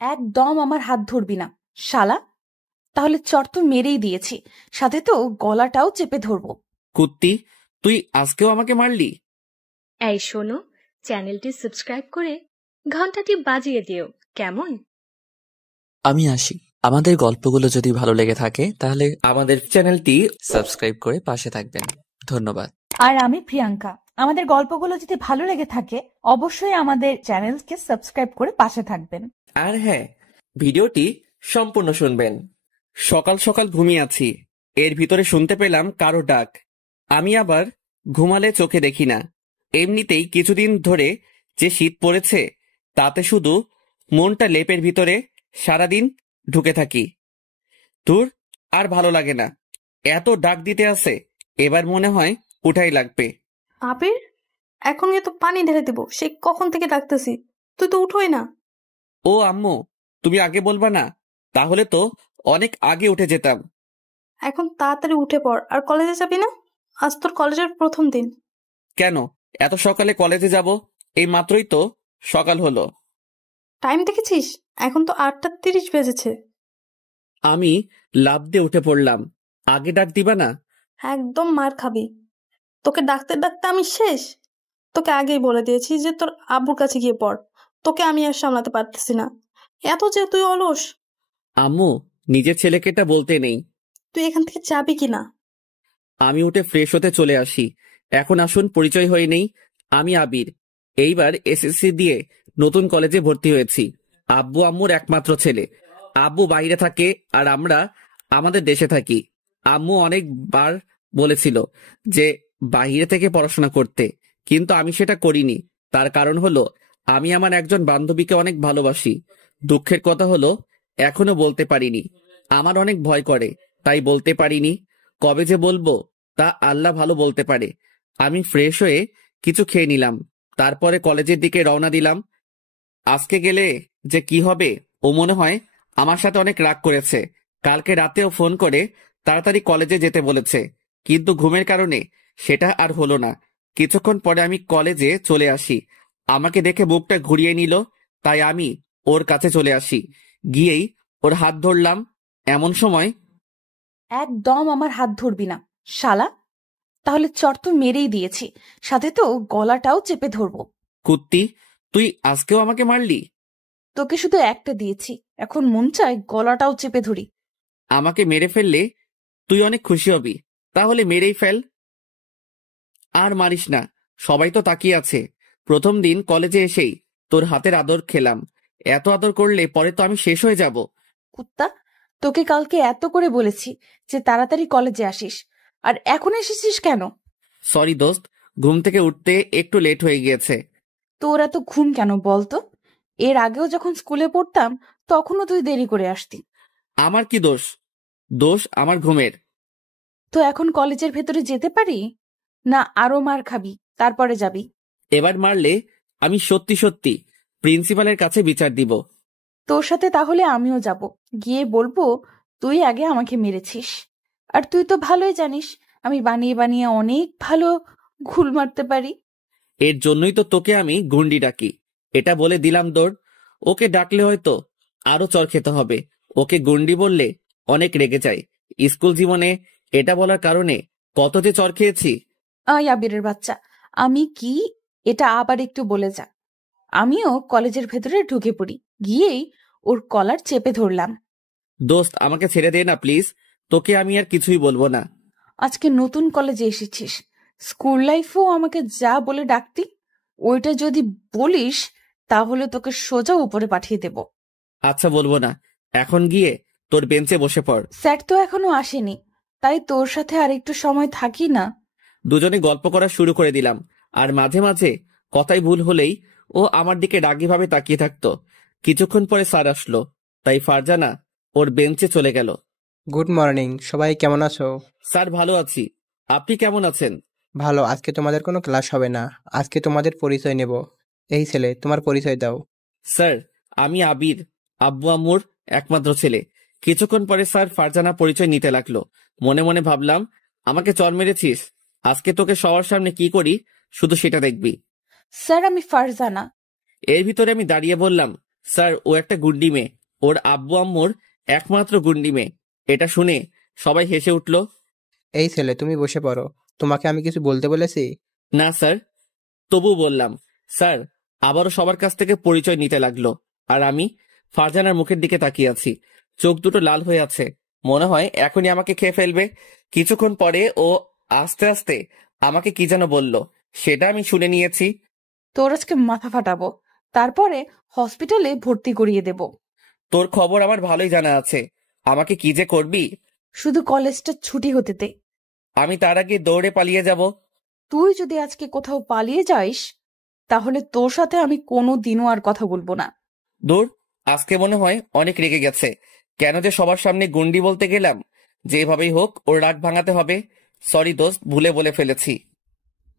একদম আমার হাত ধরবি না শালা। তাহলে চর তো মেরেই দিয়েছি, সাথে তো গলাটাও চেপে ধরবো। কুত্তি, তুই আজকেও আমাকে মারলি? এই শোনো, চ্যানেলটি সাবস্ক্রাইব করে ঘন্টাটি বাজিয়ে দিও কেমন। আমি আসি। আমাদের গল্পগুলো যদি ভালো লেগে থাকে তাহলে আমাদের চ্যানেলটি সাবস্ক্রাইব করে পাশে থাকবেন। ধন্যবাদ। আর আমি প্রিয়াঙ্কা। আমাদের গল্পগুলো যদি ভালো লেগে থাকে অবশ্যই আমাদের চ্যানেলকে সাবস্ক্রাইব করে পাশে থাকবেন। আর হ্যাঁ, ভিডিওটি সম্পূর্ণ শুনবেন। সকাল সকাল ঘুমিয়ে আছি, এর ভিতরে শুনতে পেলাম কারো ডাক। আমি আবার ঘুমালে চোখে দেখি না। এমনিতেই কিছুদিন ধরে যে শীত পড়েছে তাতে শুধু মনটা লেপের ভিতরে সারাদিন ঢুকে থাকি। দূর, আর ভালো লাগে না। এত ডাক দিতে আছে, এবার মনে হয় উঠাই লাগবে। আবির, এখন গিয়ে তো পানি ঢেলে দেবো, সে কখন থেকে ডাকতেছি, তুই তো উঠোই না। ও আম্মু, তুমি আগে বলবা না? তাহলে তো অনেক আগে উঠে যেতাম। এখন তাড়াতাড়ি উঠে পড়, আর কলেজে যাবি না? আজ তোর কলেজের প্রথম দিন। কেন এত সকালে কলেজে যাব? এই মাত্রই তো সকাল হলো। টাইম দেখেছিস? এখন তো 8:30 বেজেছে। আমি লাফ দিয়ে উঠে পড়লাম। আগে ডাক দিবা না? একদম মার খাবি। তোকে ডাকতে ডাকতে আমি শেষ। তোকে আগেই বলে দিয়েছি যে তোর আব্বুর কাছে গিয়ে পড়। তোকে আমি আর সামলাতে পারতেছি না, এত যে তুই অলস। আম্মু, নিজের ছেলেকে এটা বলতে নেই। তুই এখান থেকে যাবি কিনা? আমি উঠে ফ্রেশ হতে চলে আসি। এখন আসুন পরিচয় হয়ে নেই। আমি আবির। এইবার এসএসসি দিয়ে নতুন কলেজে ভর্তি হয়েছি। আব্বু আম্মুর একমাত্র ছেলে। আব্বু বাইরে থাকে আর আমরা আমাদের দেশে থাকি। আম্মু অনেকবার বলেছিল যে বাইরে থেকে পড়াশোনা করতে, কিন্তু আমি সেটা করিনি। তার কারণ হলো আমি আমার একজন বান্ধবীকে অনেক ভালোবাসি। দুঃখের কথা হলো এখনো বলতে পারিনি। আমার অনেক ভয় করে, তাই বলতে পারিনি। কবে যে বলবো তা আল্লাহ ভালো বলতে পারে। আমি ফ্রেশ হয়ে কিছু খেয়ে নিলাম, তারপরে কলেজের দিকে রওনা দিলাম। আজকে গেলে যে কি হবে, ও মনে হয় আমার সাথে অনেক রাগ করেছে। কালকে রাতেও ফোন করে তাড়াতাড়ি কলেজে যেতে বলেছে, কিন্তু ঘুমের কারণে সেটা আর হলো না। কিছুক্ষণ পরে আমি কলেজে চলে আসি। আমাকে দেখে বুকটা ঘুরিয়ে নিল, তাই আমি ওর কাছে চলে আসি। গিয়েই ওর হাত ধরলাম। এমন সময় একদম আমার হাত ধরবি না শালা। তাহলে চর তো মেরেই দিয়েছি, সাথে তো গলাটাও চেপে ধরবো। কুত্তি, তুই আজকেও আমাকে মারলি? তোকে শুধু একটা দিয়েছি, এখন মন চায় গলাটাও চেপে ধরি। আমাকে মেরে ফেললে তুই অনেক খুশি হবি, তাহলে মেরেই ফেল। আর মারিস না, সবাই তো তাকিয়ে আছে। প্রথম দিন কলেজে এসেই তোর হাতের আদর খেলাম। এত আদর করলে পরে তো আমি শেষ হয়ে যাব। কুত্তা, তোকে কালকে এত করে বলেছি যে তাড়াতাড়ি কলেজে আসিস, আর এখন এসেছিস কেন? সরি দোস্ত, ঘুম থেকে উঠতে একটু লেট হয়ে গিয়েছে। তোর এত ঘুম কেন বলতো? এর আগেও যখন স্কুলে পড়তাম তখনও তুই দেরি করে আসতি। আমার কি দোষ? দোষ আমার ঘুমের। তো এখন কলেজের ভেতরে যেতে পারি না? আরো মার খাবি, তারপরে যাবি? এবার মারলে আমি সত্যি সত্যি প্রিন্সিপালের কাছে বিচার দিব। তোর সাথে তাহলে আমিও যাব, গিয়ে বলবো তুই আগে আমাকে মেরেছিস। আর তুই তো ভালোই জানিস আমি বানিয়ে বানিয়ে অনেক ভালো ঘুল মারতে পারি। এর জন্যই তো তোকে আমি গুন্ডি ডাকি। এটা বলে দিলাম দৌড়। ওকে ডাকলে হয়তো আরো চর খেতে হবে। ওকে গুন্ডি বললে অনেক রেগে যায়। স্কুল জীবনে এটা বলার কারণে কত যে চর খেয়েছি। আবিরের বাচ্চা, আমি কি, এটা আবার একটু বলে যা। আমিও কলেজের ভেতরে ঢুকে পড়ি, গিয়েই ওর কলার চেপে ধরলাম। দোস্ত, আমাকে ছেড়ে দে না প্লিজ। তোকে আমি আর কিছুই বলবো না। আজকে নতুন কলেজে এসেছিস, স্কুল লাইফেও আমাকে যা বলে ডাকতি, ওইটা যদি বলিস তাহলে তোকে সোজা উপরে পাঠিয়ে দেব। আচ্ছা, বলবো না। এখন গিয়ে তোর বেঞ্চে বসে পড়। স্যার তো এখনো আসেনি, তাই তোর সাথে আর একটু সময় থাকি না? দুজনে গল্প করা শুরু করে দিলাম, আর মাঝে মাঝে কথাই ভুল হলেই ও আমার দিকে রাগীভাবে তাকিয়ে থাকতো। কিছুক্ষণ পরে স্যার আসলো, তাই ফারজানা ওর বেঞ্চে চলে গেল। গুড মর্নিং, সবাই কেমন আছো? স্যার, ভালো আছি। আপনি কেমন আছেন? ভালো। আজকে তোমাদের কোনো ক্লাস হবে না, আজকে তোমাদের পরিচয় নেব। এই ছেলে, তোমার পরিচয় দাও। স্যার, আমি আবির, আব্বু আম্মুর একমাত্র ছেলে। কিছুক্ষণ পরে স্যার ফারজানা পরিচয় নিতে লাগলো। মনে মনে ভাবলাম, আমাকে চর মেরেছিস, আজকে তোকে সবার সামনে কি করি শুধু সেটা দেখবি। স্যার, আমি ফারজানা। এর ভিতরে আমি দাঁড়িয়ে বললাম, স্যার, ও একটা গুন্ডি মেয়ে, ওর আব্বু আম্মুর একমাত্র গুন্ডি মেয়ে। এটা শুনে সবাই হেসে উঠল। এই ছেলে, তুমি বসে পড়ো। তোমাকে আমি কিছু বলতে বলেছি? না স্যার, তবু বললাম। স্যার আবারও সবার কাছ থেকে পরিচয় নিতে লাগলো, আর আমি ফারজানার মুখের দিকে তাকিয়ে আছি। চোখ দুটো লাল হয়ে আছে, মনে হয় এখনই আমাকে খেয়ে ফেলবে। কিছুক্ষণ পরে ও আস্তে আস্তে আমাকে কি যেন বলল, সেটা আমি শুনে নিয়েছি। তোর আজকে মাথা ফাটাবো, তারপরে হসপিটালে ভর্তি করিয়ে দেব। তোর খবর আমার ভালোই জানা আছে, আমাকে কি যে করবি। শুধু কলেজটা ছুটি হতে দে। আমি তার আগে দৌড়ে পালিয়ে যাব। তুই যদি আজকে কোথাও পালিয়ে যাস, তাহলে তোর সাথে আমি কোনো দিনও আর কথা বলবো না। দূর, আজকে মনে হয় অনেক রেগে গেছে। কেন যে সবার সামনে গুন্ডি বলতে গেলাম। যেভাবেই হোক ওর রাগ ভাঙাতে হবে। সরি দোস্ত, ভুলে বলে ফেলেছি।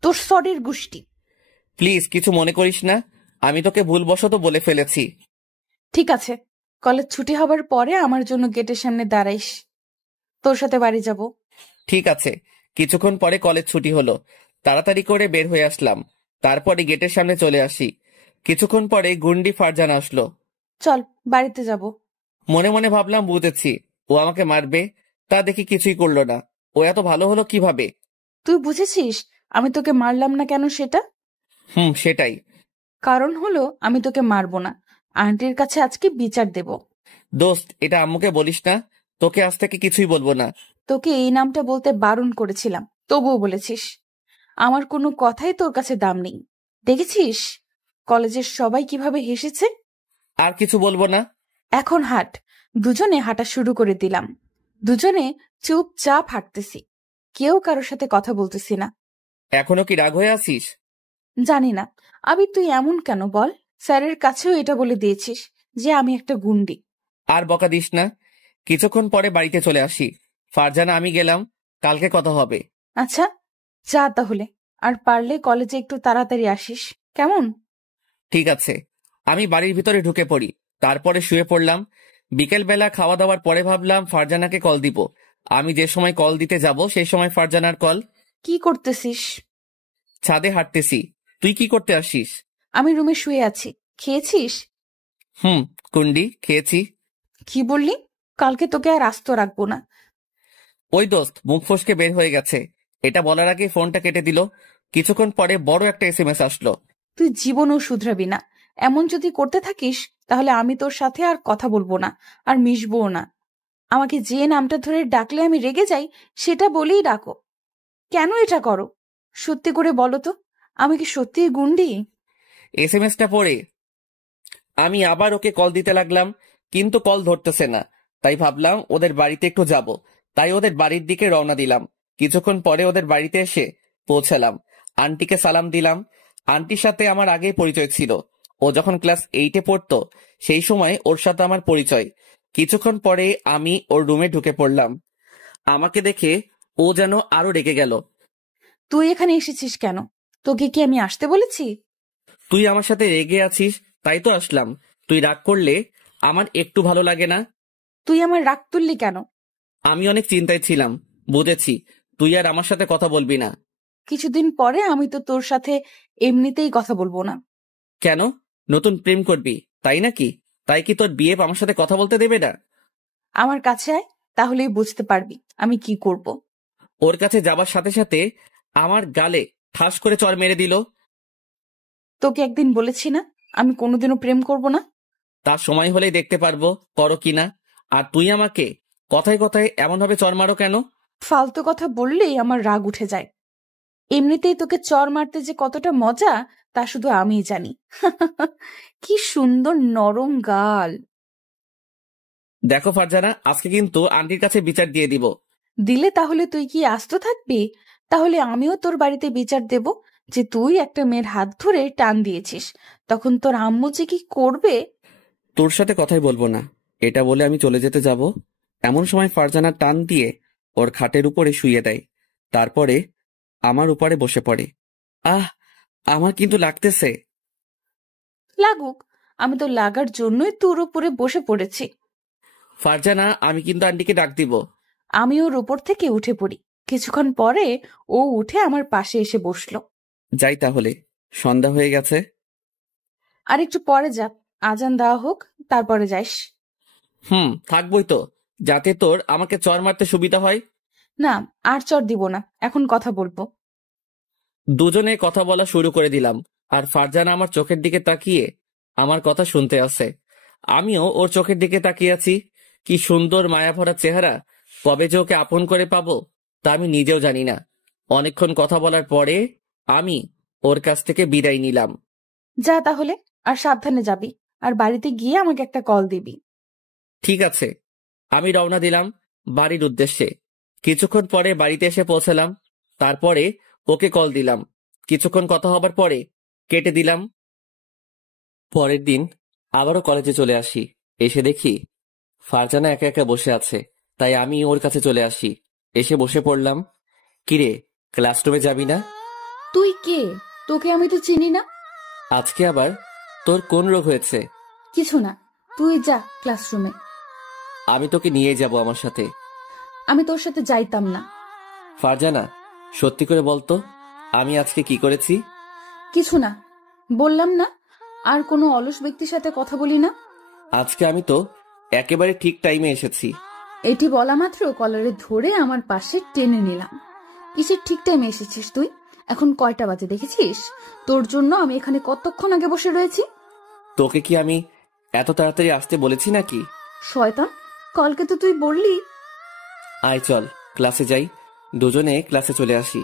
তোর সরির গুষ্টি। প্লিজ কিছু মনে করিস না, আমি তোকে ভুলবশত বলে ফেলেছি। ঠিক আছে, কলেজ ছুটি হবার পরে আমার জন্য গেটের সামনে দাঁড়াইস, তোর সাথে বাড়ি যাব। ঠিক আছে। কিছুক্ষণ পরে কলেজ ছুটি হলো, তাড়াতাড়ি করে বের হয়ে আসলাম। তারপরে গেটের সামনে চলে আসি। কিছুক্ষণ পরে গুন্ডি ফারজানা আসলো। চল বাড়িতে যাব। মনে মনে ভাবলাম বুঝেছি ও আমাকে মারবে, তা দেখি কিছুই করলো না। ও এত ভালো হলো কিভাবে? তুই বুঝেছিস আমি তোকে মারলাম না কেন সেটা? সেটাই। কারণ হলো আমি তোকে মারবো না, আন্টির কাছে আজকে বিচার দেব। দোস্ত, এটা আম্মুকে বলিস না, তোকে আজ থেকে কিছুই বলবো না। তোকে এই নামটা বলতে বারণ করেছিলাম, তবুও বলেছিস। আমার কোনো কথাই তোর কাছে দাম নেই। দেখেছিস কলেজের সবাই কিভাবে হেসেছে। আর কিছু বলবো না। এখন হাঁট। দুজনে হাঁটা শুরু করে দিলাম। দুজনে চুপচাপ হাঁটতেছি, কেউ কারোর সাথে কথা বলতেছি না। এখনো কি রাগ হয়ে আছিস? জানি না আবির, তুই এমন কেন বল? স্যারের কাছেও এটা বলে দিয়েছিস যে আমি একটা গুন্ডি। আর বকা দিস না। কিছুক্ষণ পরে বাড়িতে চলে আসি। ফারজানা, আমি গেলাম, কালকে কথা হবে। আচ্ছা যা তাহলে, আর পারলে কলেজে একটু তাড়াতাড়ি আসিস, কেমন? ঠিক আছে। আমি বাড়ির ভিতরে ঢুকে পড়ি, তারপরে শুয়ে পড়লাম। বিকেলবেলা খাওয়া দাওয়ার পরে ভাবলাম ফারজানাকে কল দিব। আমি যে সময় কল দিতে যাব সেই সময় ফারজানার কল। কি করতেছিস? ছাদে হাঁটতেছি। তুই কি করতে আসিস? আমি রুমে শুয়ে আছি। খেয়েছিস? কুন্ডি, খেয়েছি। কি বললি? কালকে তোকে আর আস্ত রাখবো না। ওই দোস্ত, মুখ ফসকে বের হয়ে গেছে। এটা বলার আগে ফোনটা কেটে দিল। কিছুক্ষণ পরে বড় একটা SMS আসলো। তুই জীবনও শুধরাবি না। এমন যদি করতে থাকিস তাহলে আমি তোর সাথে আর কথা বলবো না, আর মিশবও না। আমাকে যে নামটা ধরে ডাকলে আমি রেগে যাই, সেটা বলেই ডাকো। কেন এটা করো? সত্যি করে বলো তো, আমি কি সত্যিই গুন্ডি? SMS-টা পড়ে আমি আবার ওকে কল দিতে লাগলাম, কিন্তু কল ধরতেছে না। তাই ভাবলাম ওদের বাড়িতে একটু যাব। তাই ওদের বাড়ির দিকে রওনা দিলাম। কিছুক্ষণ পরে ওদের বাড়িতে এসে পৌঁছালাম। আন্টিকে সালাম দিলাম। আন্টির সাথে আমার আগেই পরিচয় ছিল। ও যখন ক্লাস 8-এ পড়তো সেই সময় ওর সাথে আমার পরিচয়। কিছুক্ষণ পরে আমি ওর রুমে ঢুকে পড়লাম। আমাকে দেখে ও যেন আরো রেগে গেল। তুই এখানে এসেছিস কেন? তোকে কি আমি আসতে বলেছি? তুই আমার সাথে রেগে আছিস, তাই তো আসলাম। তুই রাগ করলে আমার একটু ভালো লাগে না। তুই আমার রাগ তুললি কেন? আমি অনেক চিন্তায় ছিলাম, বুঝেছি তুই আর আমার সাথে কথা বলবি না। কিছুদিন পরে আমি তো তোর সাথে এমনিতেই কথা বলবো না। কেন? নতুন প্রেম করবি তাই নাকি? তাই কি তোর বিয়ে আমার সাথে কথা বলতে দেবে না? আমার কাছে আয়, তাহলেই বুঝতে পারবি আমি কি করব। ওর কাছে যাবার সাথে সাথে আমার গালে ঠাস করে চড় মেরে দিল। তোকে একদিন বলেছি না আমি কোনোদিনও প্রেম করব না? তার সময় হলেই দেখতে পারবো করো কিনা। আর তুই আমাকে কথায় কথায় এমন ভাবে চড় মারো কেন? ফালতু কথা বললেই আমার রাগ উঠে যায়। এমনিতেই তোকে চড় মারতে যে কতটা মজা তা শুধু আমিই জানি। কি সুন্দর নরম গাল। দেখো ফারজানা, আজকে কিন্তু আন্টির কাছে বিচার দিয়ে দিব। দিলে তাহলে তুই কি আস্ত থাকবি? তাহলে আমিও তোর বাড়িতে বিচার দেব যে তুই একটা মেয়ের হাত ধরে টান দিয়েছিস। তখন তোর আম্মু যে কি করবে। তোর সাথে কথাই বলবো না, এটা বলে আমি চলে যেতে যাব। এমন সময় ফারজানা টান দিয়ে ওর খাটের উপরে শুইয়ে দেয়। তারপরে আমার উপরে বসে পড়ে। আহ, আমার কিন্তু লাগতেছে। লাগুক, আমি তো লাগার জন্যই তোর উপরে বসে পড়েছি। ফারজানা, আমি কিন্তু আন্টিকে ডাক দিব। আমি ওর উপর থেকে উঠে পড়ি। কিছুক্ষণ পরে ও উঠে আমার পাশে এসে বসলো। যাই তাহলে, সন্ধ্যা হয়ে গেছে। আর একটু পরে যা, আজান দেওয়া হোক, তারপরে যাইস। থাকবই তো, যাতে তোর আমাকে চর মারতে সুবিধা হয়। না, আর চর দিব না, এখন কথা বলবো। দুজনে কথা বলা শুরু করে দিলাম, আর ফারজানা আমার চোখের দিকে তাকিয়ে আমার কথা শুনতে আসে। আমিও ওর চোখের দিকে তাকিয়ে আছি। কি সুন্দর মায়াভরা চেহারা, কবে যে ওকে আপন করে পাবো তা আমি নিজেও জানি না। অনেকক্ষণ কথা বলার পরে আমি ওর কাছ থেকে বিদায় নিলাম। যা তাহলে, আর সাবধানে যাবি, আর বাড়িতে গিয়ে আমাকে একটা কল দিবি। ঠিক আছে। আমি রওনা দিলাম বাড়ির উদ্দেশ্যে। কিছুক্ষণ পরে বাড়িতে এসে পৌঁছালাম। তারপরে ওকে কল দিলাম। কিছুক্ষণ কথা হবার পরে কেটে দিলাম। পরের দিন আবারও কলেজে চলে আসি। এসে দেখি ফারজানা একা একা বসে আছে, তাই আমি ওর কাছে চলে আসি। এসে বসে পড়লাম। কিরে, ক্লাসরুমে যাবি না? তুই কে? তোকে আমি তো চিনি না। আজকে আবার তোর কোন রোগ হয়েছে? কিছু না, তুই যা ক্লাসরুমে। আমি তোকে নিয়ে যাব আমার সাথে। আমি তোর সাথে যাইতাম না। ফারজানা, সত্যি করে বলতো আমি আজকে কি করেছি? কিছু না, বললাম না, আর কোনো অলস ব্যক্তির সাথে কথা বলি না। আজকে আমি তো একেবারে ঠিক টাইমে এসেছি। এটি বলা মাত্র কলারে ধরে আমার পাশে টেনে নিলাম। কিসের ঠিক টাইমে এসেছিস তুই? এখন কয়টা বাজে দেখেছিস? তোর জন্য আমি এখানে কতক্ষণ আগে বসে রয়েছি। তোকে কি আমি এত তাড়াতাড়ি আসতে বলেছি নাকি? শয়তান, কালকে তো তুই বললি। আয় চল ক্লাসে যাই। দুজনে ক্লাসে চলে আসি।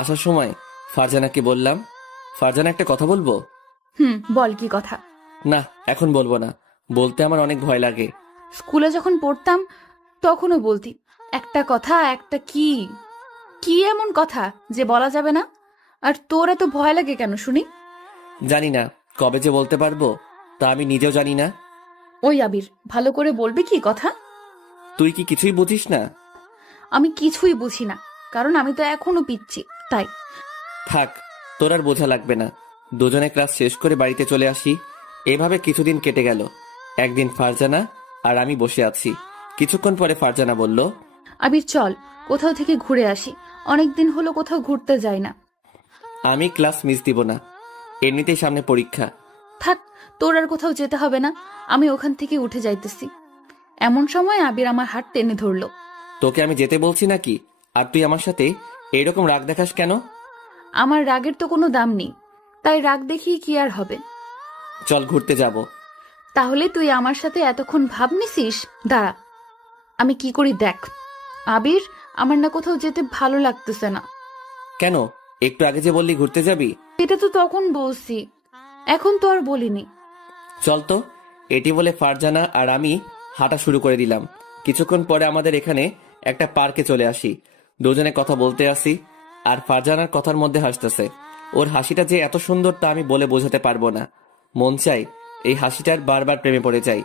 আসার সময় ফারজানাকে বললাম, ফারজানা একটা কথা বলবো। বল, কি কথা? না, এখন বলবো না, বলতে আমার অনেক ভয় লাগে। স্কুলে যখন পড়তাম তখনও বলতি একটা কথা, একটা কি কি এমন কথা যে বলা যাবে না? আর তোর এত ভয় লাগে কেন শুনি? জানি না কবে যে বলতে পারবো তা আমি নিজেও জানি না। ওই আবির, ভালো করে বলবি কি কথা? তুই কি কিছুই বুঝিস না? আমি কিছুই বুঝি না, কারণ আমি তো এখনো পিচ্ছি, তাই। থাক, তোর আর বোঝা লাগবে না। দুজনে ক্লাস শেষ করে বাড়িতে চলে আসি। এভাবে কিছুদিন কেটে গেল। একদিন ফারজানা আর আমি বসে আছি। কিছুক্ষণ পরে ফারজানা বলল, আবির চল কোথাও থেকে ঘুরে আসি, অনেকদিন হলো কোথাও ঘুরতে যাই না। আমি ক্লাস মিস দিব না, এমনিতেই সামনে পরীক্ষা। থাক, তোর আর কোথাও যেতে হবে না, আমি ওখান থেকে উঠে যাইতেছি। এমন সময় আবির আমার হাত টেনে ধরলো। তোকে আমি যেতে বলছি নাকি, আর তুই আমার সাথে এইরকম রাগ দেখাস কেন? আমার রাগের তো কোনো দাম নেই, তাই রাগ দেখিয়ে কি আর হবে? চল ঘুরতে যাব। তাহলে তুই আমার সাথে এতক্ষণ ভাব নিছিস? দাঁড়া, আমি কি করি দেখ। আবির, আমার না কোথাও যেতে ভালো লাগতেছে না। কেন? একটু আগে যে বললি ঘুরতে যাবি। এটা তো তখন বলছি, এখন তো আর বলিনি। চল তো। এটি বলে ফারজানা আর আমি হাঁটা শুরু করে দিলাম। কিছুক্ষণ পরে আমাদের এখানে একটা পার্কে চলে আসি। দুজনে কথা বলতে আসি, আর ফারজানার কথার মধ্যে হাসতেছে। ওর হাসিটা যে এত সুন্দর তা আমি বলে বোঝাতে পারবো না। মন চাই এই হাসিটার বারবার প্রেমে পড়ে যাই।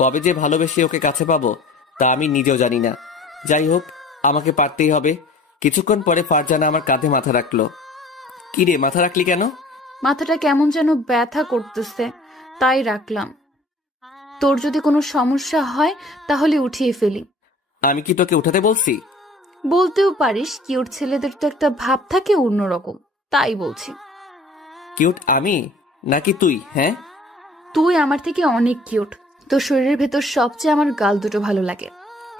কবে যে ভালোবেসে ওকে কাছে পাবো তা আমি নিজেও জানি না। যাই হোক, আমাকে পারতেই হবে। কিছুক্ষণ পরে ফারজানা আমার কাঁধে মাথা রাখলো। কি রে, মাথা রাখলি কেন? মাথাটা কেমন যেন ব্যথা করতেছে, তাই রাখলাম। তোর যদি কোনো সমস্যা হয় তাহলে উঠিয়ে ফেলি। আমি কি তোকে উঠাতে বলছি? বলতেও পারিস, কিউট ছেলেদের তো একটা ভাব থাকে অন্যরকম, তাই বলছি। কিউট আমি নাকি তুই? হ্যাঁ, তুই আমার থেকে অনেক কিউট। তোর শরীরের ভেতর সবচেয়ে আমার গাল দুটো ভালো লাগে।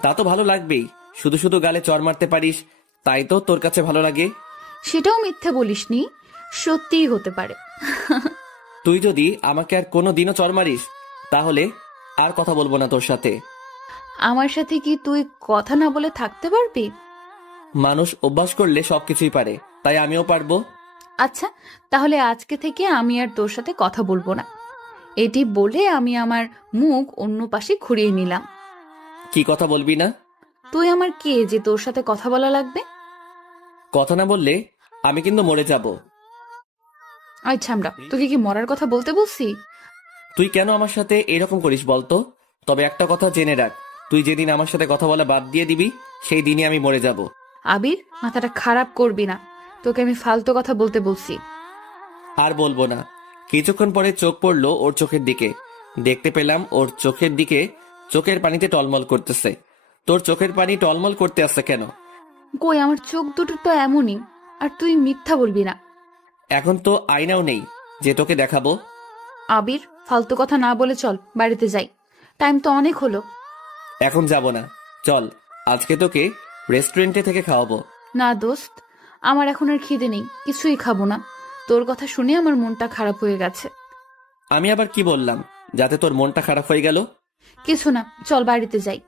তা তো ভালো লাগবেই, শুধু শুধু গালে চড় মারতে পারিস, তাই তো তোর কাছে ভালো লাগে। সেটাও মিথ্যে বলিসনি, সত্যিই হতে পারে। তুই যদি আমাকে আর কোনো দিনও চড় মারিস তাহলে আর কথা বলবো না তোর সাথে। আমার সাথে কি তুই কথা না বলে থাকতে পারবি? মানুষ অভ্যাস করলে সবকিছুই পারে, তাই আমিও পারবো। আচ্ছা, তাহলে আজকে থেকে আমি আর তোর সাথে কথা বলবো না। এটি বলে আমি আমার মুখ অন্য পাশে ঘুরিয়ে নিলাম। কি কথা বলবি না? তুই আমার কে যে তোর সাথে কথা বলা লাগবে? কথা না বললে আমি কিন্তু মরে যাব। আচ্ছা, আমরা তোকে কি মরার কথা বলতে বলছি? তুই কেন আমার সাথে এরকম করিস বলতো? তবে একটা কথা জেনে রাখ, তুই যেদিন আমার সাথে কথা বলা বাদ দিয়ে দিবি সেই দিনই আমি মরে যাব। আবির, মাথাটা খারাপ করবি না, তোকে আমি ফালতু কথা বলতে বলছি। আর বলবো না। কিছুক্ষণ পরে চোখ পড়লো ওর চোখের দিকে। দেখতে পেলাম ওর চোখের দিকে চোখের পানিতে টলমল করতেছে। তোর চোখের পানি টলমল করতে আসছে কেন? কই, আমার চোখ দুটো তো এমনই, আর তুই মিথ্যা বলবি না। এখন তো আয়নাও নেই যে তোকে দেখাবো। আবির, ফালতু কথা না বলে চল বাড়িতে যাই, টাইম তো অনেক হলো। এখন যাব না, চল আজকে তোকে রেস্টুরেন্টে থেকে খাওয়াবো। না দোস্ত, আমার এখন আর খিদে নেই, কিছুই খাবো না। তোর কথা শুনে আমার মনটা খারাপ হয়ে গেছে। আমি আবার কি বললাম যাতে তোর মনটা খারাপ হয়ে গেল? কিছু না, চল বাড়িতে যাই।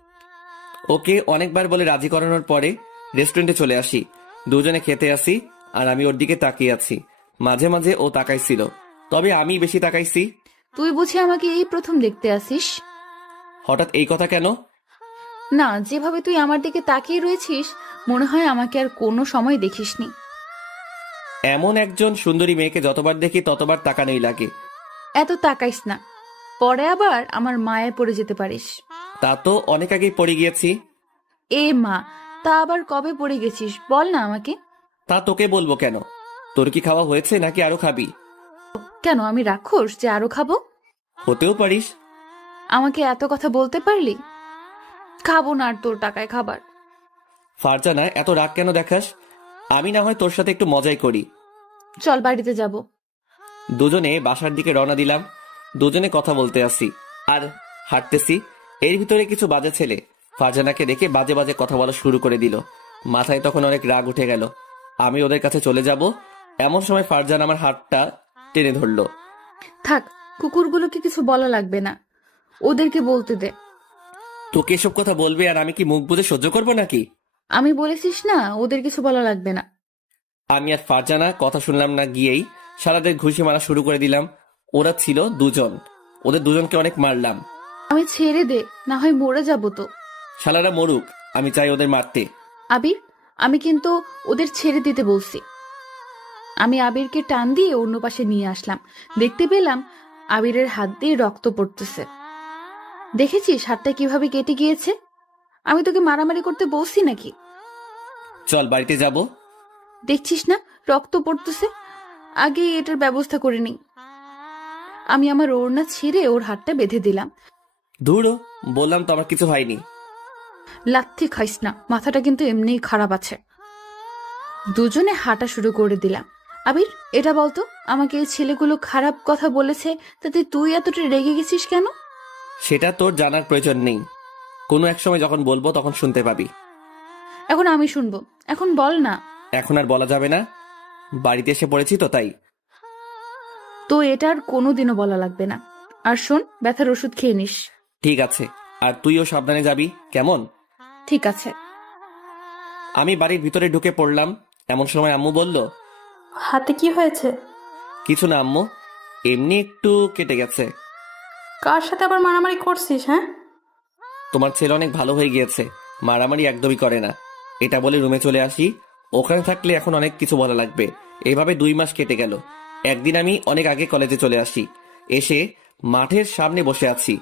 ওকে অনেকবার বলে রাজি করানোর পরে রেস্টুরেন্টে চলে আসি। দুজনে খেতে আসি আর আমি ওর দিকে তাকিয়ে আছি। মাঝে মাঝে ও তাকাইছিল, তবে আমি বেশি তাকাইছি। তুই বুঝি আমাকে এই প্রথম দেখতে আসিস? হঠাৎ এই কথা কেন? না, যেভাবে তুই আমার দিকে তাকিয়ে রয়েছিস মনে হয় আমাকে আর কোনো সময় দেখিসনি। এমন একজন সুন্দরী মেয়েকে যতবার দেখি ততবার তাকানোই লাগে। এত তাকাইস না, পরে আবার আমার মায়ে পড়ে যেতে পারিস। তা তো অনেক আগেই পড়ে গিয়েছি। এ মা, তা আবার কবে পড়ে গেছিস বল না আমাকে। তা তোকে বলবো কেন? তোর কি খাওয়া হয়েছে নাকি আরো খাবি? কেন, আমি রাক্ষস যে আরো খাবো? হতেও পারিস। আমাকে এত কথা বলতে পারলি? খাবো না আর তোর টাকায় খাবার। ফারজানা, এত রাগ কেন দেখাস? আমি না হয় তোর সাথে একটু মজাই করি। চল বাড়িতে যাব। দুজনে বাসার দিকে রওনা দিলাম। দুজনে কথা বলতে আসি আর হাঁটতেছি। এর ভিতরে কিছু বাজে ছেলে ফারজানাকে দেখে বাজে বাজে কথা বলা শুরু করে দিল। মাথায় তখন অনেক রাগ উঠে গেল। আমি ওদের কাছে চলে যাব, এমন সময় ফারজানা আমার হাতটা টেনে ধরলো। থাক, কুকুরগুলোকে কিছু বলা লাগবে না, ওদেরকে বলতে দে। তোকে এসব কথা বলবে আর আমি কি মুখ বুজে সহ্য করবো নাকি? আমি বলেছিস না ওদের কিছু বলা লাগবে না। আমি আর ফারজানা কথা শুনলাম না, গিয়েই সারাদের ঘুষি মারা শুরু করে দিলাম। ওরা ছিল দুজন, ওদের দুজনকে অনেক মারলাম। আমি ছেড়ে দে, না হয় মরে যাব তো। শালারা মরুক, আমি চাই ওদের মারতে। আবির, আমি কিন্তু ওদের ছেড়ে দিতে বলছি। আমি আবিরকে টান দিয়ে অন্য পাশে নিয়ে আসলাম। দেখতে পেলাম আবিরের হাত দিয়ে রক্ত পড়তেছে। দেখেছিস হাতটা কিভাবে কেটে গিয়েছে? আমি তোকে মারামারি করতে বলছি নাকি? চল বাড়িতে যাব। দেখছিস না রক্ত পড়তেছে, আগে এটার ব্যবস্থা করে নিই। আমি আমার ওড়না ছিঁড়ে ওর হাতটা বেঁধে দিলাম। ধুরো, বললাম তো আমার কিছু হয়নি। লাথি খাইস না, মাথাটা কিন্তু এমনিই খারাপ আছে। দুজনে হাঁটা শুরু করে দিলাম। আবির, এটা বলতো, আমাকে এই ছেলেগুলো খারাপ কথা বলেছে, তাতে তুই এতটা রেগে গেছিস কেন? সেটা তোর জানার প্রয়োজন নেই, কোনো এক সময় যখন বলবো তখন শুনতে পাবি। এখন আমি শুনবো, এখন বল না। এখন আর বলা যাবে না, বাড়িতে এসে পড়েছি তো তাই। তো এটা আর কোনোদিনও বলা লাগবে না। আর শোন, ব্যথার ওষুধ খেয়ে নিস। ঠিক আছে, আর তুইও সাবধানে যাবি, কেমন? ঠিক আছে। আমি বাড়ির ভিতরে ঢুকে পড়লাম, এমন সময় আম্মু বলল, হাতে কি হয়েছে? কিছু না আম্মু, এমনি একটু কেটে গেছে। কার সাথে আবার মারামারি করছিস? হ্যাঁ, তোমার ছেলে অনেক ভালো হয়ে গিয়েছে, মারামারি একদমই করে না। এটা বলে রুমে চলে আসি। ওখানে থাকলে এখন অনেক কিছু বলা লাগবে। এভাবে 2 মাস কেটে গেল। একদিন আমি অনেক আগে কলেজে চলে আসি, এসে মাঠের সামনে বসে আছি।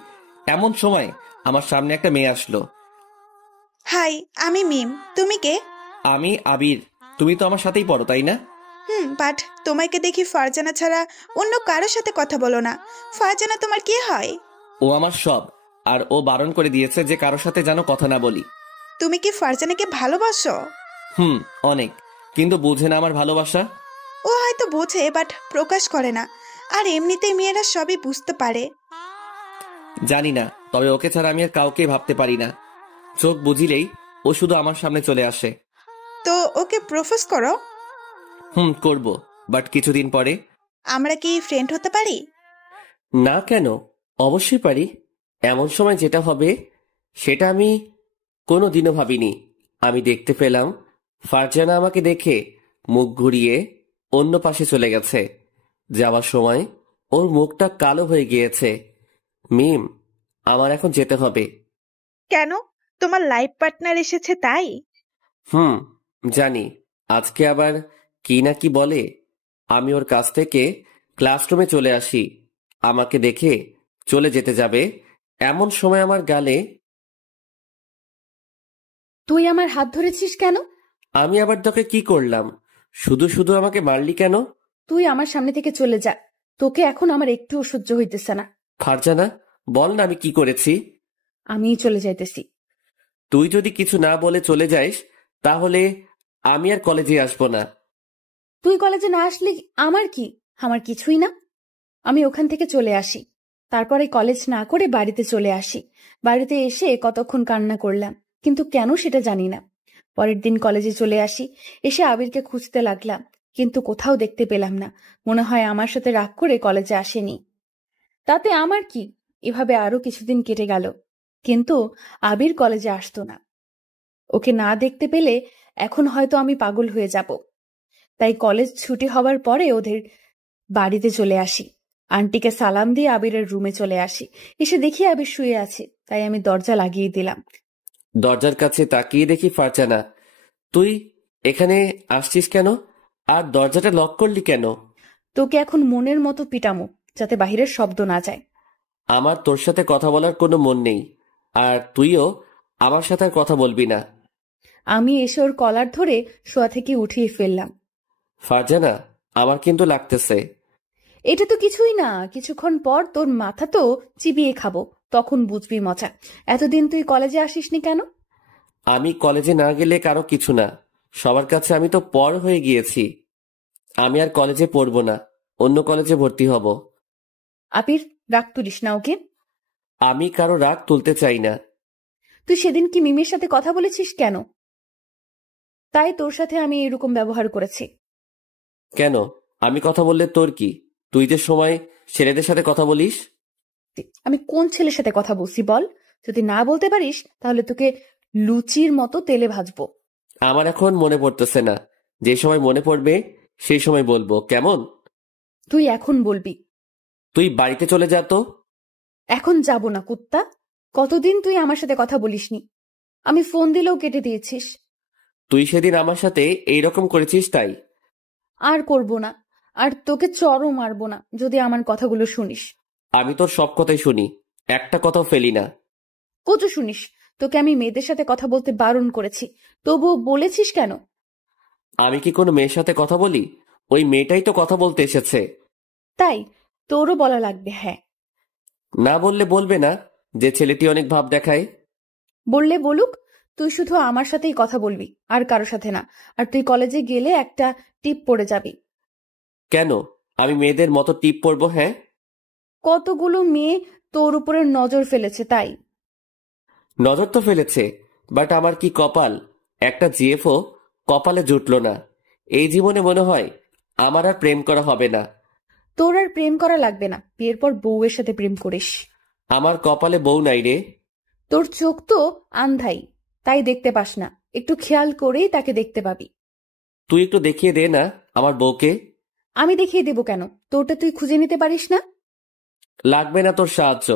এমন সময় আমার সামনে একটা মেয়ে আসলো। হাই, আমি মিম। তুমি কে? আমি আবির। তুমি তো আমার সাথেই পড়ো, তাই না? বাট তোমাকে দেখি ফারজানা ছাড়া অন্য কারোর সাথে কথা বলো না। ফারজানা তোমার কি হয়? ও আমার সব, আর ও বারণ করে দিয়েছে যে কারোর সাথে যেন কথা না বলি। তুমি কি ফারজানাকে ভালোবাসো? অনেক, কিন্তু বুঝে না আমার ভালোবাসা। ও হয়তো বোঝে, বাট প্রকাশ করে না। আর এমনিতেই মেয়েরা সবই বুঝতে পারে। জানি না, তবে ওকে ছাড়া আমি আর কাউকে ভাবতে পারি না। চোখ বুঝিলেই ও শুধু আমার সামনে চলে আসে। তো ওকে প্রপোজ করো। করব, বাট কিছুদিন পরে। আমরা কি ফ্রেন্ড হতে পারি? না কেন, অবশ্যই পারি। এমন সময় যেটা হবে সেটা আমি কোনোদিনও ভাবিনি। আমি দেখতে পেলাম ফারজানা আমাকে দেখে মুখ ঘুরিয়ে অন্য পাশে চলে গেছে। যাওয়ার সময় ওর মুখটা কালো হয়ে গিয়েছে। মিম, আমার এখন যেতে হবে। কেন? তোমার লাইফ পার্টনার এসেছে তাই? জানি, আজকে আবার কি না কি বলে। আমি ওর কাছ থেকে ক্লাসরুমে চলে আসি। আমাকে দেখে চলে যেতে যাবে, এমন সময় আমার গালে। তুই আমার হাত ধরেছিস কেন? আমি আবার তোকে কি করলাম? শুধু শুধু আমাকে মারলি কেন? তুই আমার সামনে থেকে চলে যা, তোকে এখন আমার একটুও সহ্য হইতেছে না। ফারজানা, বল না আমি কি করেছি? আমিই চলে যাইতেছি। তুই যদি কিছু না বলে চলে যাইস তাহলে আমি আর কলেজে আসবো না। তুই কলেজে না আসলে আমার কি? আমার কিছুই না। আমি ওখান থেকে চলে আসি, তারপরে কলেজ না করে বাড়িতে চলে আসি। বাড়িতে এসে কতক্ষণ কান্না করলাম, কিন্তু কেন সেটা জানি না। পরের দিন কলেজে চলে আসি, এসে আবিরকে খুঁজতে লাগলাম, কিন্তু কোথাও দেখতে পেলাম না। মনে হয় আমার সাথে রাগ করে কলেজে আসেনি। তাতে আমার কি? এভাবে আরো কিছুদিন কেটে গেল, কিন্তু আবির কলেজে আসতো না। ওকে না দেখতে পেলে এখন হয়তো আমি পাগল হয়ে যাব। তাই কলেজ ছুটি হওয়ার পরে ওদের বাড়িতে চলে আসি। আন্টিকে সালাম দিয়ে আবিরের রুমে চলে আসি। এসে দেখি আবির শুয়ে আছে, তাই আমি দরজা লাগিয়ে দিলাম। দরজার কাছে তাকিয়ে দেখি ফারজানা, তুই এখানে আসছিস কেন? আর দরজাটা লক করলি কেন? তোকে এখন মনের মতো পিটামো, যাতে বাহিরের শব্দ না যায়। আমার তোর সাথে কথা বলার কোনো মন নেই, আর তুইও আমার সাথে আর কথা বলবি না। আমি এসে ওর কলার ধরে শোয়া থেকে উঠিয়ে ফেললাম। ফারজানা, আমার কিন্তু লাগতেছে। এটা তো কিছুই না, কিছুক্ষণ পর তোর মাথা তো চিবিয়ে খাবো, তখন বুঝবি মজা। এতদিন তুই কলেজে আসিসনি কেন? আমি কলেজে না গেলে কারো কিছু না, সবার কাছে আমি তো পর হয়ে গিয়েছি। আমি আর কলেজে পড়বো না, অন্য কলেজে ভর্তি হব। আবির, রাগ তুলিস না ওকে। আমি কারো রাগ তুলতে চাই না। তুই সেদিন কি মিমির সাথে কথা বলেছিস কেন? তাই তোর সাথে আমি এরকম ব্যবহার করেছি। কেন? আমি কথা বললে তোর কি? তুই যে সময় ছেলেদের সাথে কথা বলিস। আমি কোন ছেলের সাথে কথা বলছি বল? যদি না বলতে পারিস তাহলে তোকে লুচির মতো তেলে ভাজবো। আমার এখন মনে পড়তেছে না, যে সময় মনে পড়বে সেই সময় বলবো, কেমন? তুই এখন বলবি। তুই বাড়িতে চলে যা তো। এখন যাব না কুত্তা। কতদিন তুই আমার সাথে কথা বলিসনি, আমি ফোন দিলেও কেটে দিয়েছিস। তুই সেদিন আমার সাথে এইরকম করেছিস তাই। আর করব না, আর তোকে চরও মারবো না যদি আমার কথাগুলো শুনিস। আমি তোর সব কথাই শুনি, একটা কথাও ফেলি না। কত শুনিস? তোকে আমি মেয়েদের সাথে কথা বলতে বারণ করেছি, তবুও বলেছিস কেন? আমি কি কোনো মেয়ের সাথে কথা বলি? ওই মেয়েটাই তো কথা বলতে এসেছে। তাই তোরও বলা লাগবে? হ্যাঁ। না বললে বলবে না যে ছেলেটি অনেক ভাব দেখায়? বললে বলুক, তুই শুধু আমার সাথেই কথা বলবি, আর কারো সাথে না। আর তুই কলেজে গেলে একটা টিপ পড়ে যাবি। কেন? আমি মেয়েদের মতো টিপ পরবো? হ্যাঁ, কতগুলো মেয়ে তোর উপরে নজর ফেলেছে তাই। নজর তো ফেলেছে, বাট আমার কি কপাল, একটা জিএফও কপালে জুটলো না। এই জীবনে মনে হয় আমার আর প্রেম করা হবে না। তোর আর প্রেম করা লাগবে না, বিয়ের পর বউয়ের সাথে প্রেম করিস। আমার কপালে বউ নাই রে। তোর চোখ তো আন্ধাই, তাই দেখতে পাস না। একটু খেয়াল করেই তাকে দেখতে পাবি। তুই একটু দেখিয়ে দে না আমার বউকে। আমি দেখিয়ে দেবো কেন? তোরটা তুই খুঁজে নিতে পারিস না? লাগবে না তোর সাহায্য,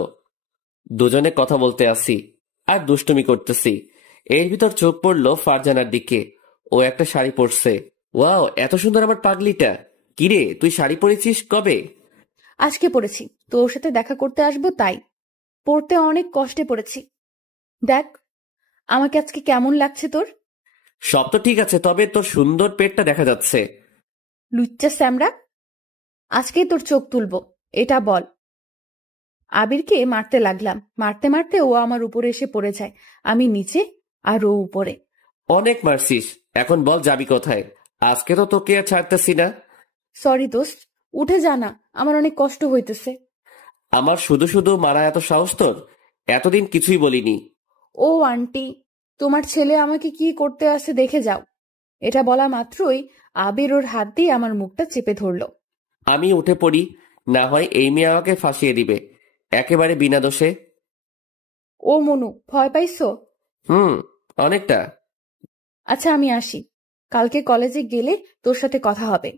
দুজনে কথা বলতে আসি আর দুষ্টুমি করতেছি। এর ভিতর চোখ পড়লো ফারজানার দিকে। ও একটা শাড়ি পরছে। ওয়াও, এত সুন্দর আমার পাগলিটা। কিরে, তুই শাড়ি পরেছিস কবে? আজকে পড়েছি, তোর সাথে দেখা করতে আসবো তাই। পড়তে অনেক কষ্টে পড়েছি। দেখ আমাকে আজকে কেমন লাগছে তোর। সব তো ঠিক আছে, তবে তোর সুন্দর পেটটা দেখা যাচ্ছে। লুচ্চা স্যামরা, আজকে তোর চোখ তুলবো, এটা বল। আবিরকে মারতে লাগলাম, মারতে মারতে ও আমার উপরে এসে পড়ে যায়। আমি নিচে আর ও উপরে। অনেক মারছিস, এখন বল যাবি কোথায়? আজকে তো তোকে আর ছাড়তেছি না। সরি দোস্ত, উঠে যা না, আমার অনেক কষ্ট হইতেছে। আমার শুধু শুধু মারা এত সাহস তোর? এতদিন কিছুই বলিনি। ও আন্টি, তোমার ছেলে আমাকে কি করতে আসে দেখে যাও। এটা বলা মাত্রই আবির ওর হাত দিয়ে আমার মুখটা চেপে ধরলো। আমি উঠে পড়ি, না হয় এই মেয়ে আমাকে ফাঁসিয়ে দিবে একেবারে বিনা দোষে। ও মনু, ভয় পাইছো? অনেকটা। আচ্ছা আমি আসি, কালকে কলেজে গেলে তোর সাথে কথা হবে।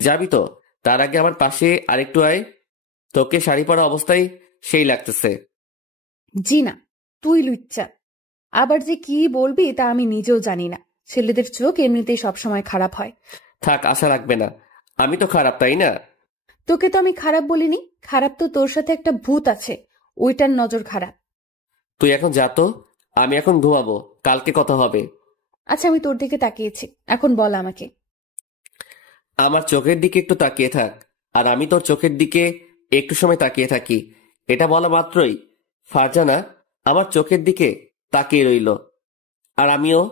যাবি তো? তার আগে আমার পাশে আরেকটু আয়। তোকে শাড়ি পরা অবস্থায় সেই লাগতেছে। জি না, তুই লুচ্চা। আবার যে কি বলবি তা আমি নিজেও জানি না। ছেলেদের চোখ এমনিতেই সবসময় খারাপ হয়। থাক, আশা রাখবে না। আমি তো খারাপ, তাই না? তোকে তো আমি খারাপ বলিনি। খারাপ তো তোর সাথে একটা ভূত আছে, ওইটার নজর খারাপ। তুই এখন যা তো, আমি এখন ঘুমাবো, কালকে কথা হবে। আচ্ছা আমি তোর দিকে তাকিয়েছি, এখন বল আমাকে। আমার চোখের দিকে একটু তাকিয়ে থাক, আর আমি তোর চোখের দিকে একটু সময় তাকিয়ে থাকি। এটা বলা মাত্রই ফারজানা আমার চোখের দিকে তাকিয়ে রইল, আর আমিও।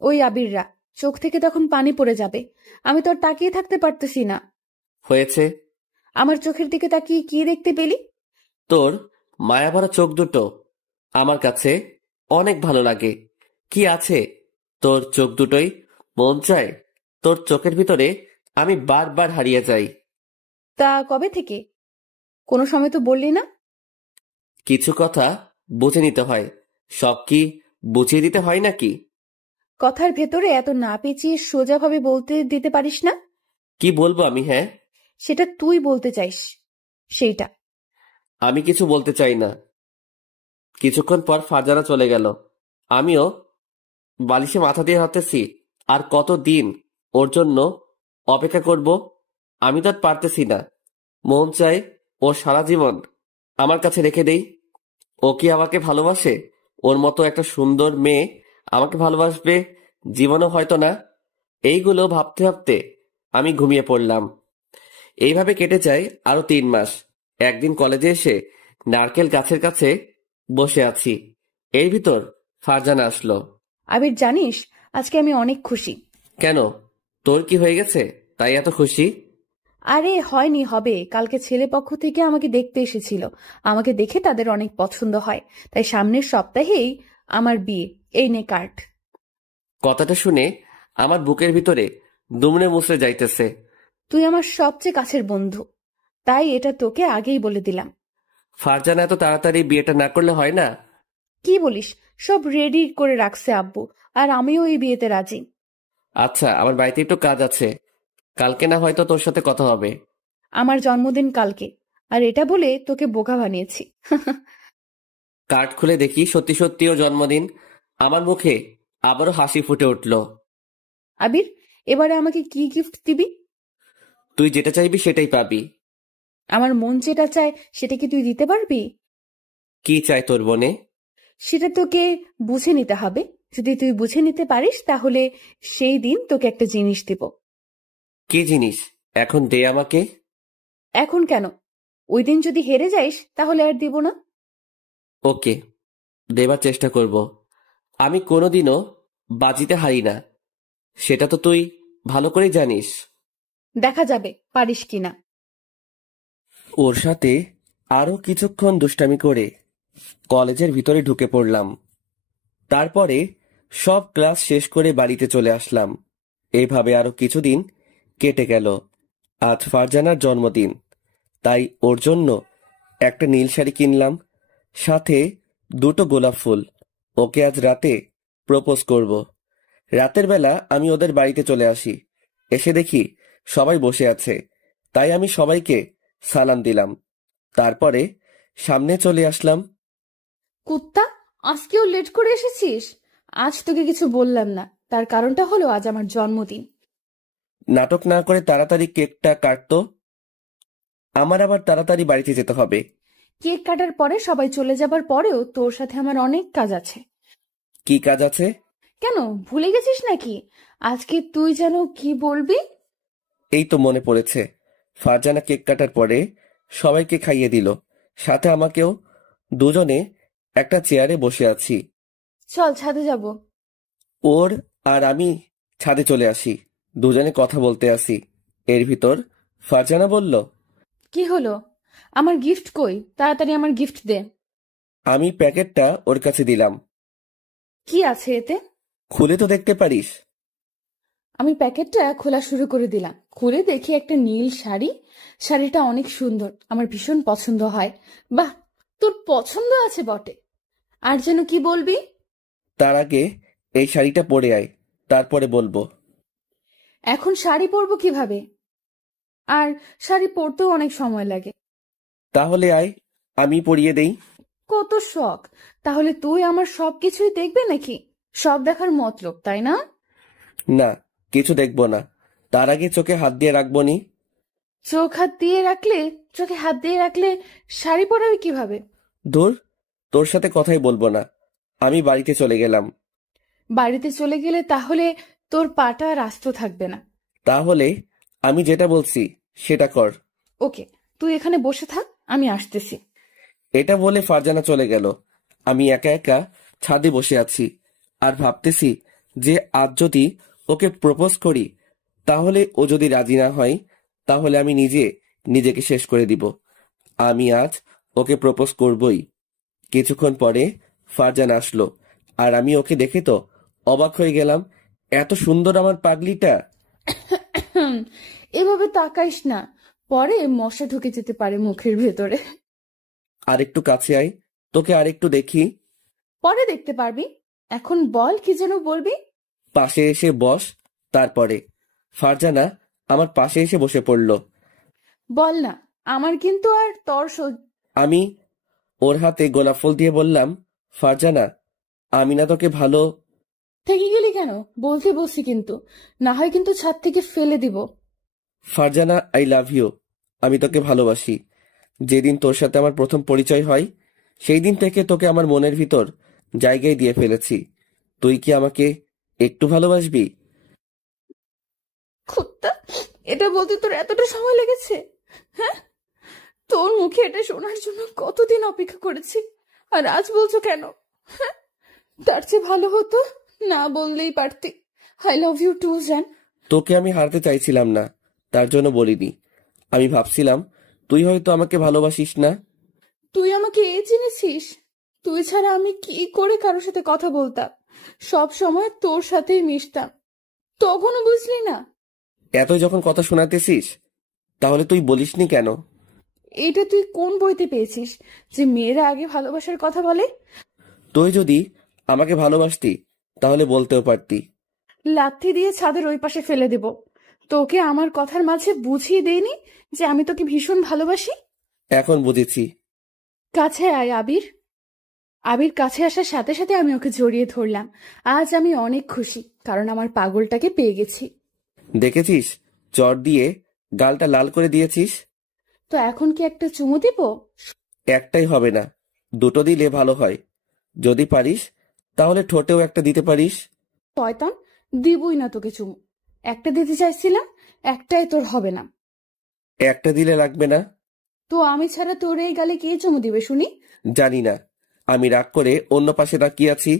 ওই আবিররা, চোখ থেকে তখন পানি পড়ে যাবে। আমি তো আর তাকিয়ে থাকতে পারতেছি না। হয়েছে? আমার চোখের দিকে তাকিয়ে কি দেখতে পেলি? তোর মায়াভরা চোখ দুটো আমার কাছে অনেক ভালো লাগে। কি আছে তোর চোখ দুটোই? মন চায় তোর চোখের ভিতরে আমি বারবার হারিয়ে যাই। তা কবে থেকে? কোনো সময় তো বললি না। কিছু কথা বুঝে নিতে হয়, সব কি বুঝিয়ে দিতে হয় নাকি? কথার ভেতরে এত না পেঁচিয়ে সোজাভাবে বলতে দিতে পারিস না? কি বলবো আমি? হ্যাঁ, সেটা তুই বলতে চাইস, সেইটা। আমি কিছু বলতে চাই না। কিছুক্ষণ পর ফারজানা চলে গেল। আমিও বালিশে মাথা দিয়ে ভাবতেছি আর কতদিন ওর জন্য অপেক্ষা করব। আমি তো আর পারতেছি না। মন চায় ওর সারা জীবন আমার কাছে রেখে দেই। ও কি আমাকে ভালোবাসে? ওর মতো একটা সুন্দর মেয়ে আমাকে ভালোবাসবে জীবনও হয়তো না। এইগুলো ভাবতে ভাবতে আমি ঘুমিয়ে পড়লাম। এইভাবে কেটে যায় আরো 3 মাস। একদিন কলেজে এসে নারকেল গাছের কাছে বসে আছি, এর ভিতর ফারজানা আসলো। আবির, জানিস আজকে আমি অনেক খুশি। কেন, তোর কি হয়ে গেছে তাই এত খুশি? আরে হয়নি, হবে। কালকে ছেলে পক্ষ থেকে আমাকে দেখতে এসেছিল। আমাকে দেখে তাদের অনেক পছন্দ হয়, তাই সামনের সপ্তাহেই আমার বিয়ে। এই নে কার্ড। কথাটা শুনে আমার বুকের ভিতরে দুমড়ে মুচড়ে যাইতেছে। তুই আমার সবচেয়ে কাছের বন্ধু, তাই এটা তোকে আগেই বলে দিলাম। ফারজানা এত তাড়াতাড়ি বিয়েটা না করলে হয় না? কি বলিস? সব রেডি করে রাখছে আব্বু, আর আমিও এই বিয়েতে রাজি। আচ্ছা, আমার বাড়িতে একটু কাজ আছে, কালকে না হয়তো তোর সাথে কথা হবে। আমার জন্মদিন কালকে, আর এটা বলে তোকে বোকা বানিয়েছি। কার্ড খুলে দেখি সত্যি সত্যি ওর জন্মদিন। আমার মুখে আবারও হাসি ফুটে উঠল। আবির, এবারে আমাকে কি গিফট দিবি? তুই যেটা চাইবি সেটাই পাবি। আমার মন যেটা চায় সেটা কি তুই দিতে পারবি? কি চাই তোর মনে? সেটা তোকে বুঝে নিতে হবে। যদি তুই বুঝে নিতে পারিস তাহলে সেই দিন তোকে একটা জিনিস দিব। কি জিনিস? এখন দে আমাকে। এখন কেন? ওই দিন যদি হেরে যাইস তাহলে আর দিব না। ওকে, দেবার চেষ্টা করব। আমি কোনোদিনও বাজিতে হারি না, সেটা তো তুই ভালো করেই জানিস। দেখা যাবে পারিস কিনা। ওর সাথে আরো কিছুক্ষণ দুষ্টামি করে কলেজের ভিতরে ঢুকে পড়লাম। তারপরে সব ক্লাস শেষ করে বাড়িতে চলে আসলাম। এইভাবে আরো কিছুদিন কেটে গেল। আজ ফারজানার জন্মদিন, তাই ওর জন্য একটা নীল শাড়ি কিনলাম, সাথে 2টো গোলাপ ফুল। ওকে আজ রাতে প্রপোজ করব। রাতের বেলা আমি ওদের বাড়িতে চলে আসি। এসে দেখি সবাই বসে আছে, তাই আমি সবাইকে সালাম দিলাম। তারপরে সামনে চলে আসলাম। কুত্তা, আজকেও লেট করে এসেছিস? আজ তোকে কিছু বললাম না, তার কারণটা হলো আজ আমার জন্মদিন। নাটক না করে তাড়াতাড়ি কেকটা কাটতো, আমার আবার তাড়াতাড়ি বাড়িতে যেতে হবে। কেক কাটার পরে সবাই চলে যাবার পরেও তোর সাথে আমার অনেক কাজ আছে। কি কাজ আছে? কেন, ভুলে গেছিস নাকি? আজকে তুই যেন কি বলবি? এই তো মনে পড়েছে। ফারজানা কেক কাটার পরে সবাইকে খাইয়ে দিল, সাথে আমাকেও। দুজনে একটা চেয়ারে বসে আছি। চল ছাদে যাব। ওর আর আমি ছাদে চলে আসি। দুজনে কথা বলতে আসি। এর ভিতর ফারজানা বলল, কি হলো? আমার গিফট কই? তাড়াতাড়ি আমার গিফট দে। আমি প্যাকেটটা ওর কাছে দিলাম। কি আছে এতে? খুলে তো দেখতে পারিস। আমি প্যাকেটটা খোলা শুরু করে দিলাম। খুলে দেখি একটা নীল শাড়ি। শাড়িটা অনেক সুন্দর, আমার ভীষণ পছন্দ হয়। বাহ, তোর পছন্দ আছে বটে। আর যেন কি বলবি? তার আগে এই শাড়িটা পরে আয়, তারপরে বলবো। এখন শাড়ি পরবো কিভাবে? আর শাড়ি পরতেও অনেক সময় লাগে। তাহলে আয়, আমি পরিয়ে দেই। কত শখ! তাহলে তুই আমার সবকিছুই দেখবে নাকি? সব দেখার মতলব, তাই না? না, কিছু দেখবো না। তার আগে চোখে হাত দিয়ে রাখবো নি। চোখে হাত দিয়ে রাখলে শাড়ি পরাবি কিভাবে? ধুর, তোর সাথে কথাই বলবো না। আমি বাড়িতে চলে গেলাম। বাড়িতে চলে গেলে তাহলে তোর পাটা আর আস্ত থাকবে না। তাহলে আমি যেটা বলছি সেটা কর। ওকে, তুই এখানে বসে থাক, আমি আসতেছি। এটা বলে ফারজানা চলে গেল। আমি একা একা ছাদে বসে আছি আর ভাবতেছি যে আজ যদি ওকে প্রপোজ করি, তাহলে ও যদি রাজি না হয় তাহলে আমি নিজেকে শেষ করে দিব। আমি আজ ওকে প্রপোজ করবই। কিছুক্ষণ পরে ফারজানা আসলো, আর আমি ওকে দেখে তো অবাক হয়ে গেলাম। এত সুন্দর আমার পাগলিটা। এভাবে তাকাইস না, পরে মশা ঢুকে যেতে পারে মুখের ভেতরে। আরেকটু কাছে আয়, তোকে আরেকটু দেখি। পরে দেখতে পারবি, এখন বল কি যেন বলবি। পাশে এসে বস। তারপরে ফারজানা আমার পাশে এসে বসে পড়ল। বল না, আমার কিন্তু আর আমি ওর হাতে গোলাপ ফুল দিয়ে বললাম, ফারজানা, আমি না তোকে ভালো। থেকে গেলি কেন? বলতে বসি কিন্তু, না হয় কিন্তু ছাদ থেকে ফেলে দিব। Farzana, I love you. আমি তোকে ভালোবাসি। যেদিন তোর সাথে আমার প্রথম পরিচয় হয়, সেই দিন থেকে তোকে আমার মনের ভিতর জায়গায় দিয়ে ফেলেছি। তুই কি আমাকে একটু ভালোবাসবি? কুত্তা, এটা বলতে তোর এতটা সময় লেগেছে? হ্যাঁ, তোর মুখে এটা শোনার জন্য কতদিন অপেক্ষা করেছি, আর আজ বলছো কেন? হ্যাঁ, তার চেয়ে ভালো হতো না বললেই পারতি। আই লাভ ইউ টু জান। তোকে আমি হারাতে চাইছিলাম না, তার জন্য বলিনি। আমি ভাবছিলাম তুই হয়তো আমাকে ভালোবাসিস না। তুই আমাকে এই চিনেছিস? তুই ছাড়া আমি কি করে কারোর সাথে কথা বলতাম? সব সময় তোর সাথেই মিশতাম, তখনও বুঝলি না? এতই যখন কথা শোনাতেছিস, তাহলে তুই বলিসনি কেন? এটা তুই কোন বইতে পেয়েছিস যে মেয়েরা আগে ভালোবাসার কথা বলে? তুই যদি আমাকে ভালোবাসতি তাহলে বলতেও পারতি। লাথি দিয়ে ছাদের ওই পাশে ফেলে দেব। তোকে আমার কথার মাঝে বুঝিয়ে দেইনি যে আমি তোকে ভীষণ ভালোবাসি? এখন বুঝেছি। কাছে আয় আবির। আবির কাছে আসার সাথে সাথে আমি ওকে জড়িয়ে ধরলাম। আজ আমি অনেক খুশি, কারণ আমার পাগলটাকে পেয়ে গেছি। দেখেছিস, চর দিয়ে গালটা লাল করে দিয়েছিস। তো এখন কি একটা চুমু দিব? একটাই হবে না, দুটো দিলে ভালো হয়। যদি পারিস তাহলে ঠোঁটেও একটা দিতে পারিস। শয়তান, দিবই না তোকে চুমু। একটা দিতে চাইছিলাম, একটাই তোর হবে না। একটা দিলে লাগবে না? তো আমি ছাড়া তোর এই গালে কে চুমু দিবে শুনি? জানি না, আমি রাগ করে অন্য পাশে তাকিয়ে আছি।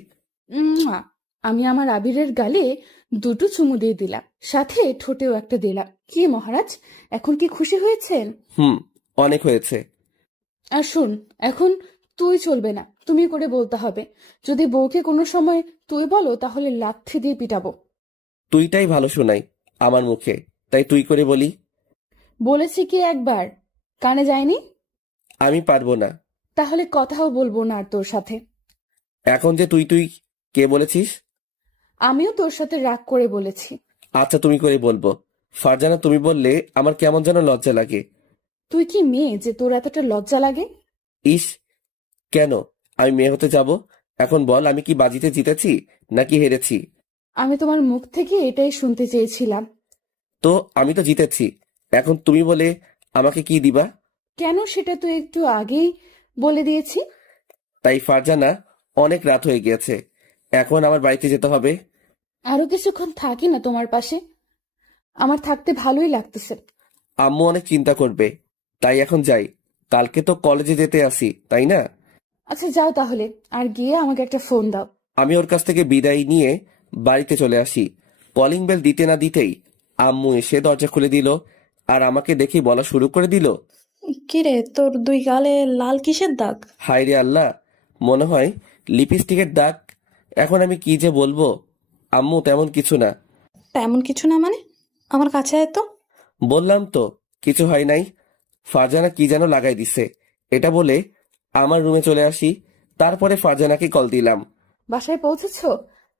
আমি আমার আবিরের গালে দুটো চুমু দিয়ে দিলাম, সাথে ঠোঁটেও একটা দিলাম। কি মহারাজ, এখন কি খুশি হয়েছেন? অনেক হয়েছে। আর শোন, এখন তুই চলবে না, তুমি করে বলতে হবে। যদি বউকে কোনো সময় তুই বলো তাহলে লাথি দিয়ে পিটাবো। তুইটাই ভালো শোনাই আমার মুখে, তাই তুই করে বলি। বলেছি কি একবার, কানে যায়নি? আমি পারবো না। তাহলে কথাও বলবো না আর তোর সাথে। এখন যে তুই তুই কে বলেছিস? আমিও তোর সাথে রাগ করে বলেছি। আচ্ছা, তুমি করে বলবো। ফারজানা, তুমি বললে আমার কেমন যেন লজ্জা লাগে। তুই কি মেয়ে যে তোর এতটা লজ্জা লাগে? ইস, কেন আমি মেয়ে হতে যাব? এখন বল, আমি কি বাজিতে জিতেছি নাকি হেরেছি? আমি তোমার মুখ থেকে এটাই শুনতে চেয়েছিলাম। তো আমি তো জিতেছি, এখন তুমি বলে আমাকে কি দিবা? কেন সেটা তো একটু আগেই বলে দিয়েছি। তাই ফারজানা, অনেক রাত হয়ে গিয়েছে, এখন আমার বাড়িতে যেতে হবে। আরো কিছুক্ষণ থাকি না তোমার পাশে? আমার থাকতে ভালোই লাগতেছে। আম্মু অনেক চিন্তা করবে, তাই এখন যাই। কালকে তো কলেজে যেতে আসি, তাই না? আচ্ছা যাও তাহলে, আর গিয়ে আমাকে একটা ফোন দাও। আমি ওর কাছ থেকে বিদায় নিয়ে বাড়িতে চলে আসি। কলিং বেল দিতে না দিতেই আম্মু এসে দরজা খুলে দিল, আর আমাকে দেখে বলা শুরু করে দিল, কিরে, তোর দুই গালে লাল কিসের দাগ? হায় রে আল্লাহ, মনে হয় লিপস্টিকের দাগ। এখন আমি কি যে বলবো। আম্মু, তেমন কিছু না। তেমন কিছু না মানে? আমার কাছে আয় তো। বললাম তো কিছু হয় নাই। ফারজানা কি যেন লাগাই দিছে, এটা বলে আমার রুমে চলে আসি। তারপরে ফারজানাকে কল দিলাম। বাসায় পৌঁছেছ?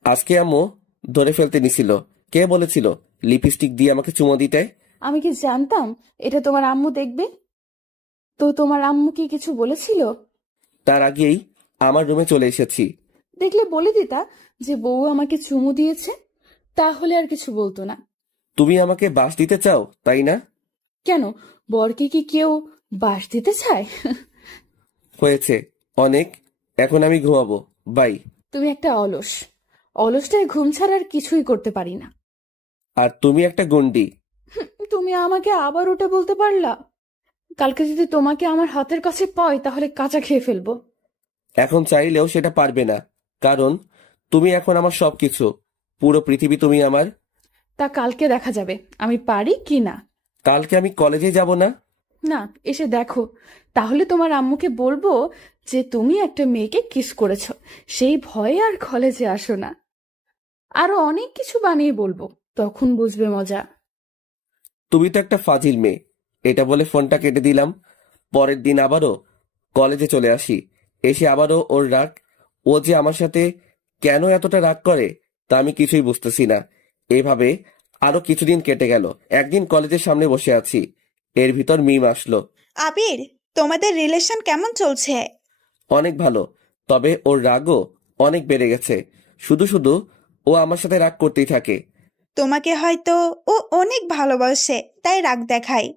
আজকে আম্মু ধরে ফেলতে নিছিল। কে বলেছিল লিপস্টিক দিয়ে আমাকে চুমো দিতে? আমি কি জানতাম এটা তোমার আম্মু দেখবে? তো তোমার আম্মু কি কিছু বলেছিল? তার আগেই আমার রুমে চলে এসেছি। দেখলে বলে দিতা যে বউ আমাকে চুমু দিয়েছে, তাহলে আর কিছু বলতো না। তুমি আমাকে বাস দিতে চাও, তাই না? কেন, বরকে কি কেউ বাস দিতে চায়? হয়েছে অনেক, এখন আমি ঘুমাবো, বাই। তুমি একটা অলস, অলসটায় ঘুম ছাড়া আর কিছুই করতে পারি না। আর তুমি একটা গুন্ডি। তুমি আমাকে আবার ওটা বলতে পারলা? কালকে যদি তোমাকে আমার হাতের কাছে পাই তাহলে কাঁচা খেয়ে ফেলবো। এখন চাইলেও সেটা পারবে না, কারণ তুমি এখন আমার সবকিছু, পুরো পৃথিবী তুমি আমার। তা কালকে দেখা যাবে আমি পারি কি না। কালকে আমি কলেজে যাব না। না, এসে দেখো, তাহলে তোমার আম্মুকে বলবো যে তুমি একটা মেয়েকে কিস করেছো, সেই ভয়ে আর কলেজে আসো না। আরো অনেক কিছু বানিয়ে বলবো, তখন বুঝবে মজা। তুমি তো একটা ফাজিল মেয়ে। এটা বলে ফোনটা কেটে দিলাম। পরের দিন আবারও কলেজে চলে আসি। এসে আবারও ওর রাগ। ও যে আমার সাথে কেন এতটা রাগ করে তা আমি কিছুই বুঝতেছি না। এভাবে আরো কিছুদিন কেটে গেল। একদিন কলেজের সামনে বসে আছি, এর ভিতর মিম আসলো। আবির, তোমাদের রিলেশন কেমন চলছে? অনেক ভালো, তবে ওর রাগও অনেক বেড়ে গেছে। শুধু শুধু ও আমার সাথে রাগ করতেই থাকে। তোমাকে হয়তো ও অনেক ভালোবাসে, তাই রাগ দেখায়।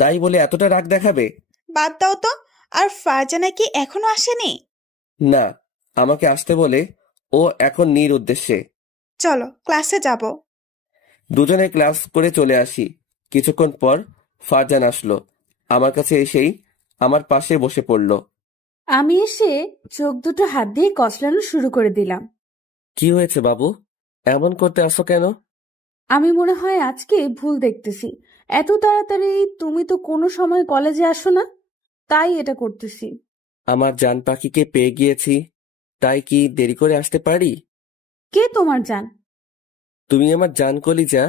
তাই বলে এতটা রাগ দেখাবে? বাদ দাও তো। আর ফারজানা কি এখনো আসেনি? না, আমাকে আসতে বলে ও এখন উদ্দেশ্যে। চলো ক্লাসে যাব। দুজনে ক্লাস করে চলে আসি। কিছুক্ষণ পর ফারজান আসলো। আমার কাছে এসেই আমার পাশে বসে পড়ল। আমি এসে চোখ দুটো হাত দিয়ে কচলানো শুরু করে দিলাম। কি হয়েছে বাবু, এমন করতে আসো কেন? আমি মনে হয় আজকে ভুল দেখতেছি। এত তাড়াতাড়ি তুমি তো কোনো সময় কলেজে আসো না, তাই এটা করতেছি। আমার জান পাখিকে পেয়ে গিয়েছি, তাই কি দেরি করে আসতে পারি? কে তোমার জান? তুমি আমার জান কলিজা,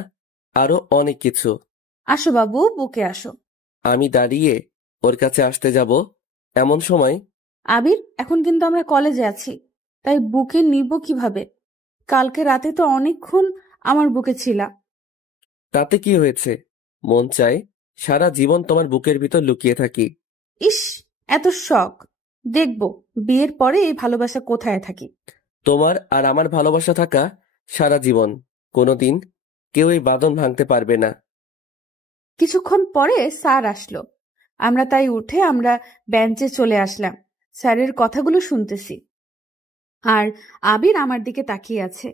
আরো অনেক কিছু। আসো বাবু, বুকে আসো। আমি দাঁড়িয়ে ওর কাছে আসতে যাব, এমন সময় আবির, এখন কিন্তু আমরা কলেজে আছি, তাই বুকে নিব কিভাবে? কালকে রাতে তো অনেকক্ষণ আমার বুকে ছিলা। তাতে কি হয়েছে? মন চায় সারা জীবন তোমার বুকের ভিতর লুকিয়ে থাকি। ইস, এত শখ! দেখবো বিয়ের পরে এই ভালোবাসা কোথায় থাকি। তোমার আর আমার ভালোবাসা থাকা সারা জীবন, কোনোদিন কেউ এই বাঁধন ভাঙতে পারবে না। কিছুক্ষণ পরে স্যার আসলো। আমরা তাই উঠে আমরা বেঞ্চে চলে আসলাম। স্যারের কথাগুলো শুনতেছি, আর আবির আমার দিকে তাকিয়ে আছে।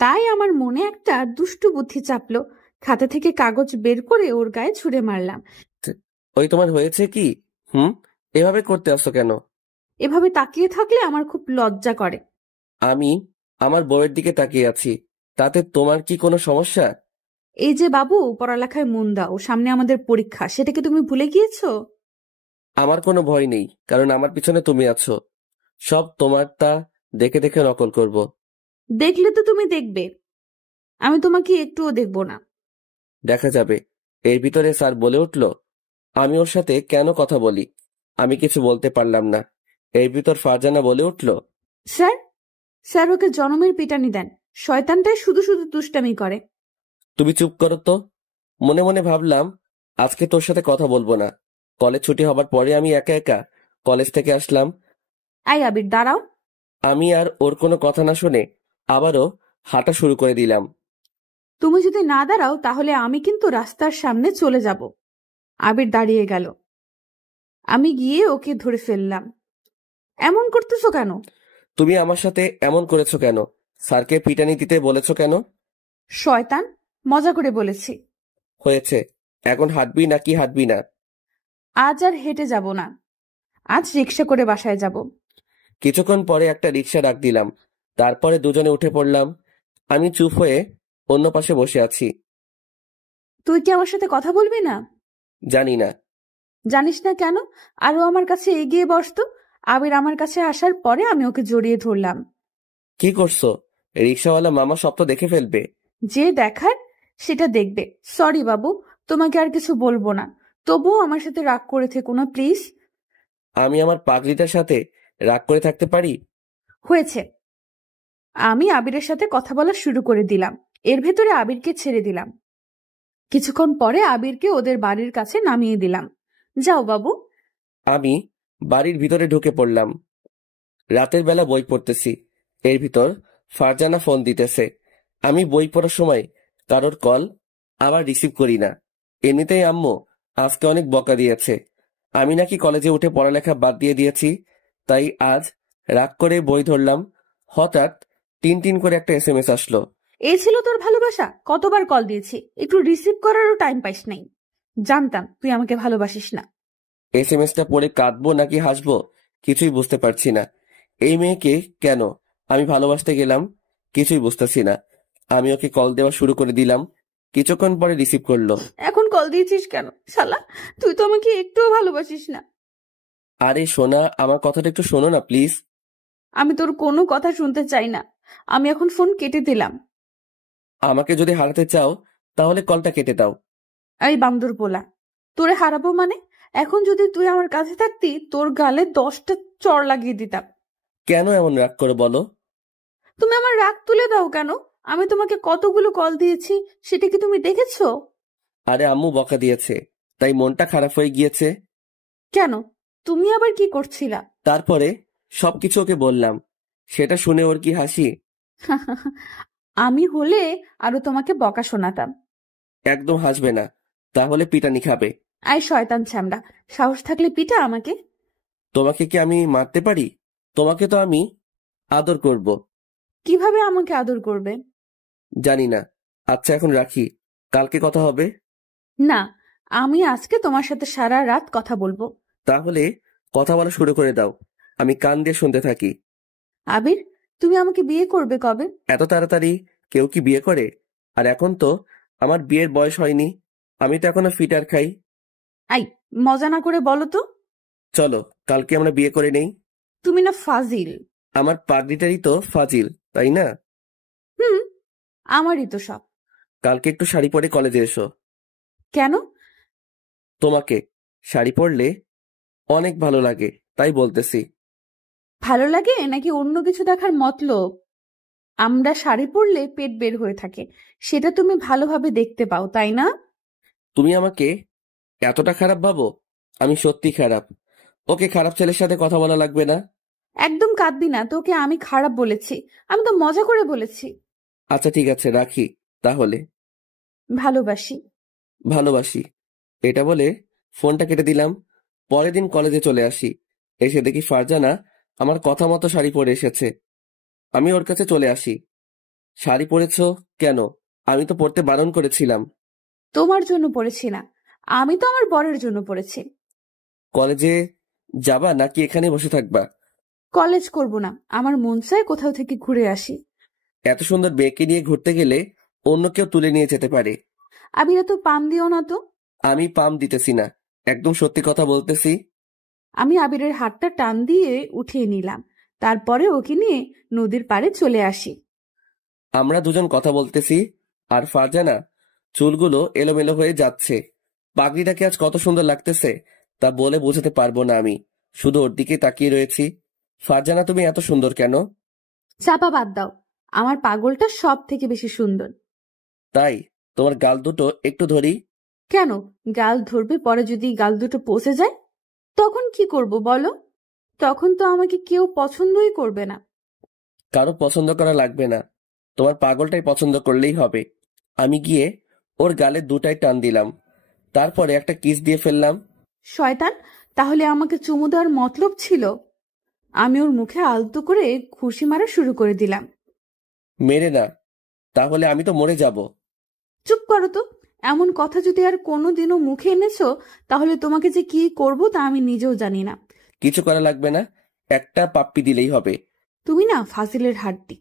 তাই আমার মনে একটা দুষ্টু বুদ্ধি চাপলো। খাতা থেকে কাগজ বের করে ওর গায়ে ছুঁড়ে মারলাম। ওই তোমার হয়েছে কি? এভাবে করতে আসো কেন? এভাবে তাকিয়ে থাকলে আমার খুব লজ্জা করে। আমি আমার বউয়ের দিকে তাকিয়ে আছি, তাতে তোমার কি কোনো সমস্যা? এই যে বাবু, পড়ালেখায় মন দাও, সামনে আমাদের পরীক্ষা, সেটাকে তুমি ভুলে গিয়েছো? আমার কোনো ভয় নেই, কারণ আমার পিছনে তুমি আছো। সব তোমারটা দেখে দেখে নকল করব। দেখলে তো তুমি দেখবে, আমি তোমাকে একটুও দেখবো না। দেখা যাবে। এর ভিতরে স্যার বলে উঠল। আমি ওর সাথে কেন কথা বলি? আমি কিছু বলতে পারলাম না। এর ভিতর ফারজানা বলে উঠল, স্যার, স্যার ওকে জনমের পিটানি দেন, শয়তানটাই শুধু শুধু দুষ্টামি করে। তুমি চুপ করো তো। মনে মনে ভাবলাম আজকে তোর সাথে কথা বলবো না। কলেজ ছুটি হবার পরে আমি একা একা কলেজ থেকে আসলাম। আই আবির, দাঁড়াও। আমি আর ওর কোনো কথা না শুনে আবারও হাঁটা শুরু করে দিলাম। তুমি যদি না দাঁড়াও তাহলে আমি কিন্তু রাস্তার সামনে চলে যাব। আবির দাঁড়িয়ে গেল। আমি গিয়ে ওকে ধরে ফেললাম। এমন করতেছো কেন? তুমি আমার সাথে এমন করেছো কেন? স্যারকে পিটানি দিতে বলেছো কেন? শয়তান, মজা করে বলেছি। হয়েছে, এখন হাঁটবি নাকি হাঁটবি না? আজ আর হেঁটে যাব না, আজ রিক্সা করে বাসায় যাব। কিছুক্ষণ পরে একটা রিক্সা ডাক দিলাম। তারপরে দুজনে উঠে পড়লাম। আমি চুপ হয়ে অন্য পাশে বসে আছি। তুই কি আমার সাথে কথা বলবি না? জানি না। জানিস না কেন? আরো আমার কাছে এগিয়ে বসতো। আবির আমার কাছে আসার পরে আমি ওকে জড়িয়ে ধরলাম। কি করছো? রিক্সাওয়ালা মামা সব তো দেখে ফেলবে। যে দেখার সেটা দেখবে। সরি বাবু, তোমাকে আর কিছু বলবো না, তবুও আমার সাথে রাগ করে থেকো না প্লিজ। আমি আমার পাগলিটার সাথে রাগ করে থাকতে পারি? হয়েছে। আমি আবিরের সাথে কথা বলা শুরু করে দিলাম। এর ভেতরে আবিরকে ছেড়ে দিলাম। কিছুক্ষণ পরে আবিরকে ওদের বাড়ির কাছে নামিয়ে দিলাম। যাও বাবু। আমি বাড়ির ভিতরে ঢুকে পড়লাম। রাতের বেলা বই পড়তেছি। এর ভিতর ফারজানা ফোন দিতেছে। আমি বই পড়ার সময় কারোর কল আবার রিসিভ করি না। এমনিতেই আম্মু আজকে অনেক বকা দিয়েছে। আমি নাকি কলেজে উঠে পড়ালেখা বাদ দিয়ে দিয়েছি, তাই আজ রাগ করে বই ধরলাম। হঠাৎ টিন করে একটা এসএমএস আসলো। এই ছিল তোর ভালোবাসা? কতবার কল দিয়েছি, একটু রিসিভ করারও টাইম পাইস নাই। জানতাম তুই আমাকে ভালোবাসিস না। এসএমএসটা পড়ে কাঁদবো নাকি হাসবো কিছুই বুঝতে পারছি না। এই মেয়েকে কেন আমি ভালোবাসতে গেলাম কিছুই বুঝতেছি না। আমি ওকে কল দেওয়া শুরু করে দিলাম, কিছুক্ষণ পরে রিসিভ করলো। এখন কল দিয়েছিস কেন শালা? তুই তো আমাকে একটুও ভালোবাসিস না। আরে সোনা, আমার কথাটা একটু শোনো না প্লিজ। আমি তোর কোনো কথা শুনতে চাই না। আমি এখন ফোন কেটে দিলাম। আমাকে যদি হারাতে চাও তাহলে কলটা কেটে দাও। এই বান্দর পোলা, তোরে হারাবো মানে? এখন যদি তুই আমার কাছে থাকতি তোর গালে 10টা চড় লাগিয়ে দিতাম। কেন এমন রাগ করে বলো? তুমি আমার রাগ তুলে দাও কেন? আমি তোমাকে কতগুলো কল দিয়েছি, সেটা কি তুমি দেখেছো? আরে আম্মু বকা দিয়েছে, তাই মনটা খারাপ হয়ে গিয়েছে। কেন? তুমি আবার কি করছিলা? তারপরে সবকিছু ওকে বললাম। সেটা শুনে ওর কি হাসি! আমি হলে আরো তোমাকে বকা শোনাতাম। একদম হাসবে না, তাহলে পিটানি খাবে। আয় শয়তান ছ্যামড়া, সাহস থাকলে পিটা আমাকে। তোমাকে কি আমি মারতে পারি? তোমাকে তো আমি আদর করব। কিভাবে আমাকে আদর করবে? জানি না। আচ্ছা এখন রাখি, কালকে কথা হবে। না, আমি আজকে তোমার সাথে সারা রাত কথা বলবো। তাহলে কথা বলা শুরু করে দাও, আমি কান দিয়ে শুনতে থাকি। আবির, তুমি আমাকে বিয়ে করবে কবে? এত তাড়াতাড়ি কেউ কি বিয়ে করে? আর এখন তো আমার বিয়ের বয়স হয়নি, আমি তো এখনো ফিটার খাই। আই, মজা না করে বলো তো। চলো কালকে আমরা বিয়ে করে নেই। তুমি না ফাজিল। আমার পাগড়িটারই তো ফাজিল, তাই না? হুম, আমারই তো সব। কালকে একটু শাড়ি পরে কলেজে এসো। কেন? তোমাকে শাড়ি পরলে অনেক ভালো লাগে, তাই বলতেছি। ভালো লাগে নাকি অন্য কিছু দেখার মতলব? আমরা শাড়ি পরলে পেট বের হয়ে থাকে, সেটা তুমি ভালোভাবে দেখতে পাও, তাই না? তুমি আমাকে এতটা খারাপ ভাবো? আমি সত্যি খারাপ। ওকে, খারাপ ছেলের সাথে কথা বলা লাগবে না। একদম কাঁদবি না, তোকে আমি খারাপ বলেছি? আমি তো মজা করে বলেছি। আচ্ছা ঠিক আছে, রাখি তাহলে। ভালোবাসি। ভালোবাসি, এটা বলে ফোনটা কেটে দিলাম। পরের দিন কলেজে চলে আসি। এসে দেখি ফারজানা আমার কথা মতো শাড়ি পরে এসেছে। আমি ওর কাছে চলে আসি। শাড়ি পরেছো কেন? আমি তো পরতে বারণ করেছিলাম। তোমার জন্য পড়েছি না, আমি তো আমার বরের জন্য পড়েছি। কলেজে যাবা নাকি এখানে বসে থাকবা? কলেজ করব না, আমার মন চায় কোথাও থেকে ঘুরে আসি। এত সুন্দর মেয়েকে নিয়ে ঘুরতে গেলে অন্য কেউ তুলে নিয়ে যেতে পারে। আবিরা তো পাম দিও না তো। আমি পাম দিতেছি না, একদম সত্যি কথা বলতেছি। আমি আবিরের হাতটা টান দিয়ে উঠিয়ে নিলাম, তারপরে ওকে নিয়ে নদীর পাড়ে চলে আসি। আমরা দুজন কথা বলতেছি আর ফারজানা চুলগুলো এলোমেলো হয়ে যাচ্ছে। পাগড়িটাকে আজ কত সুন্দর লাগতেছে তা বলে বোঝাতে পারবো না। আমি শুধু ওর দিকে তাকিয়ে রয়েছি। ফারজানা, তুমি এত সুন্দর কেন? চাপা বাদ দাও, আমার পাগলটা সব থেকে বেশি সুন্দর। তাই? তোমার গাল দুটো একটু ধরি। কেন? গাল ধরবে, পরে যদি গাল দুটো পচে যায় তখন কি করব বলো? তখন তো আমাকে কেউ পছন্দই করবে না। কারো পছন্দ করা লাগবে না, তোমার পাগলটাই পছন্দ করলেই হবে। আমি গিয়ে ওর গালে দুটাই টান দিলাম, তারপরে একটা কিস দিয়ে ফেললাম। শয়তান, তাহলে আমাকে চুমু দেওয়ার মতলব ছিল? আমি ওর মুখে আলতো করে ঘুষি মারা শুরু করে দিলাম। মেরে না, তাহলে আমি তো মরে যাব। চুপ করো তো, এমন কথা যদি আর কোনোদিনও মুখে এনেছো তাহলে তোমাকে যে কি করব তা আমি নিজেও জানি না। কিছু করা লাগবে না, একটা পাপ্পি দিলেই হবে। তুমি না ফাজিলের হাড্ডি।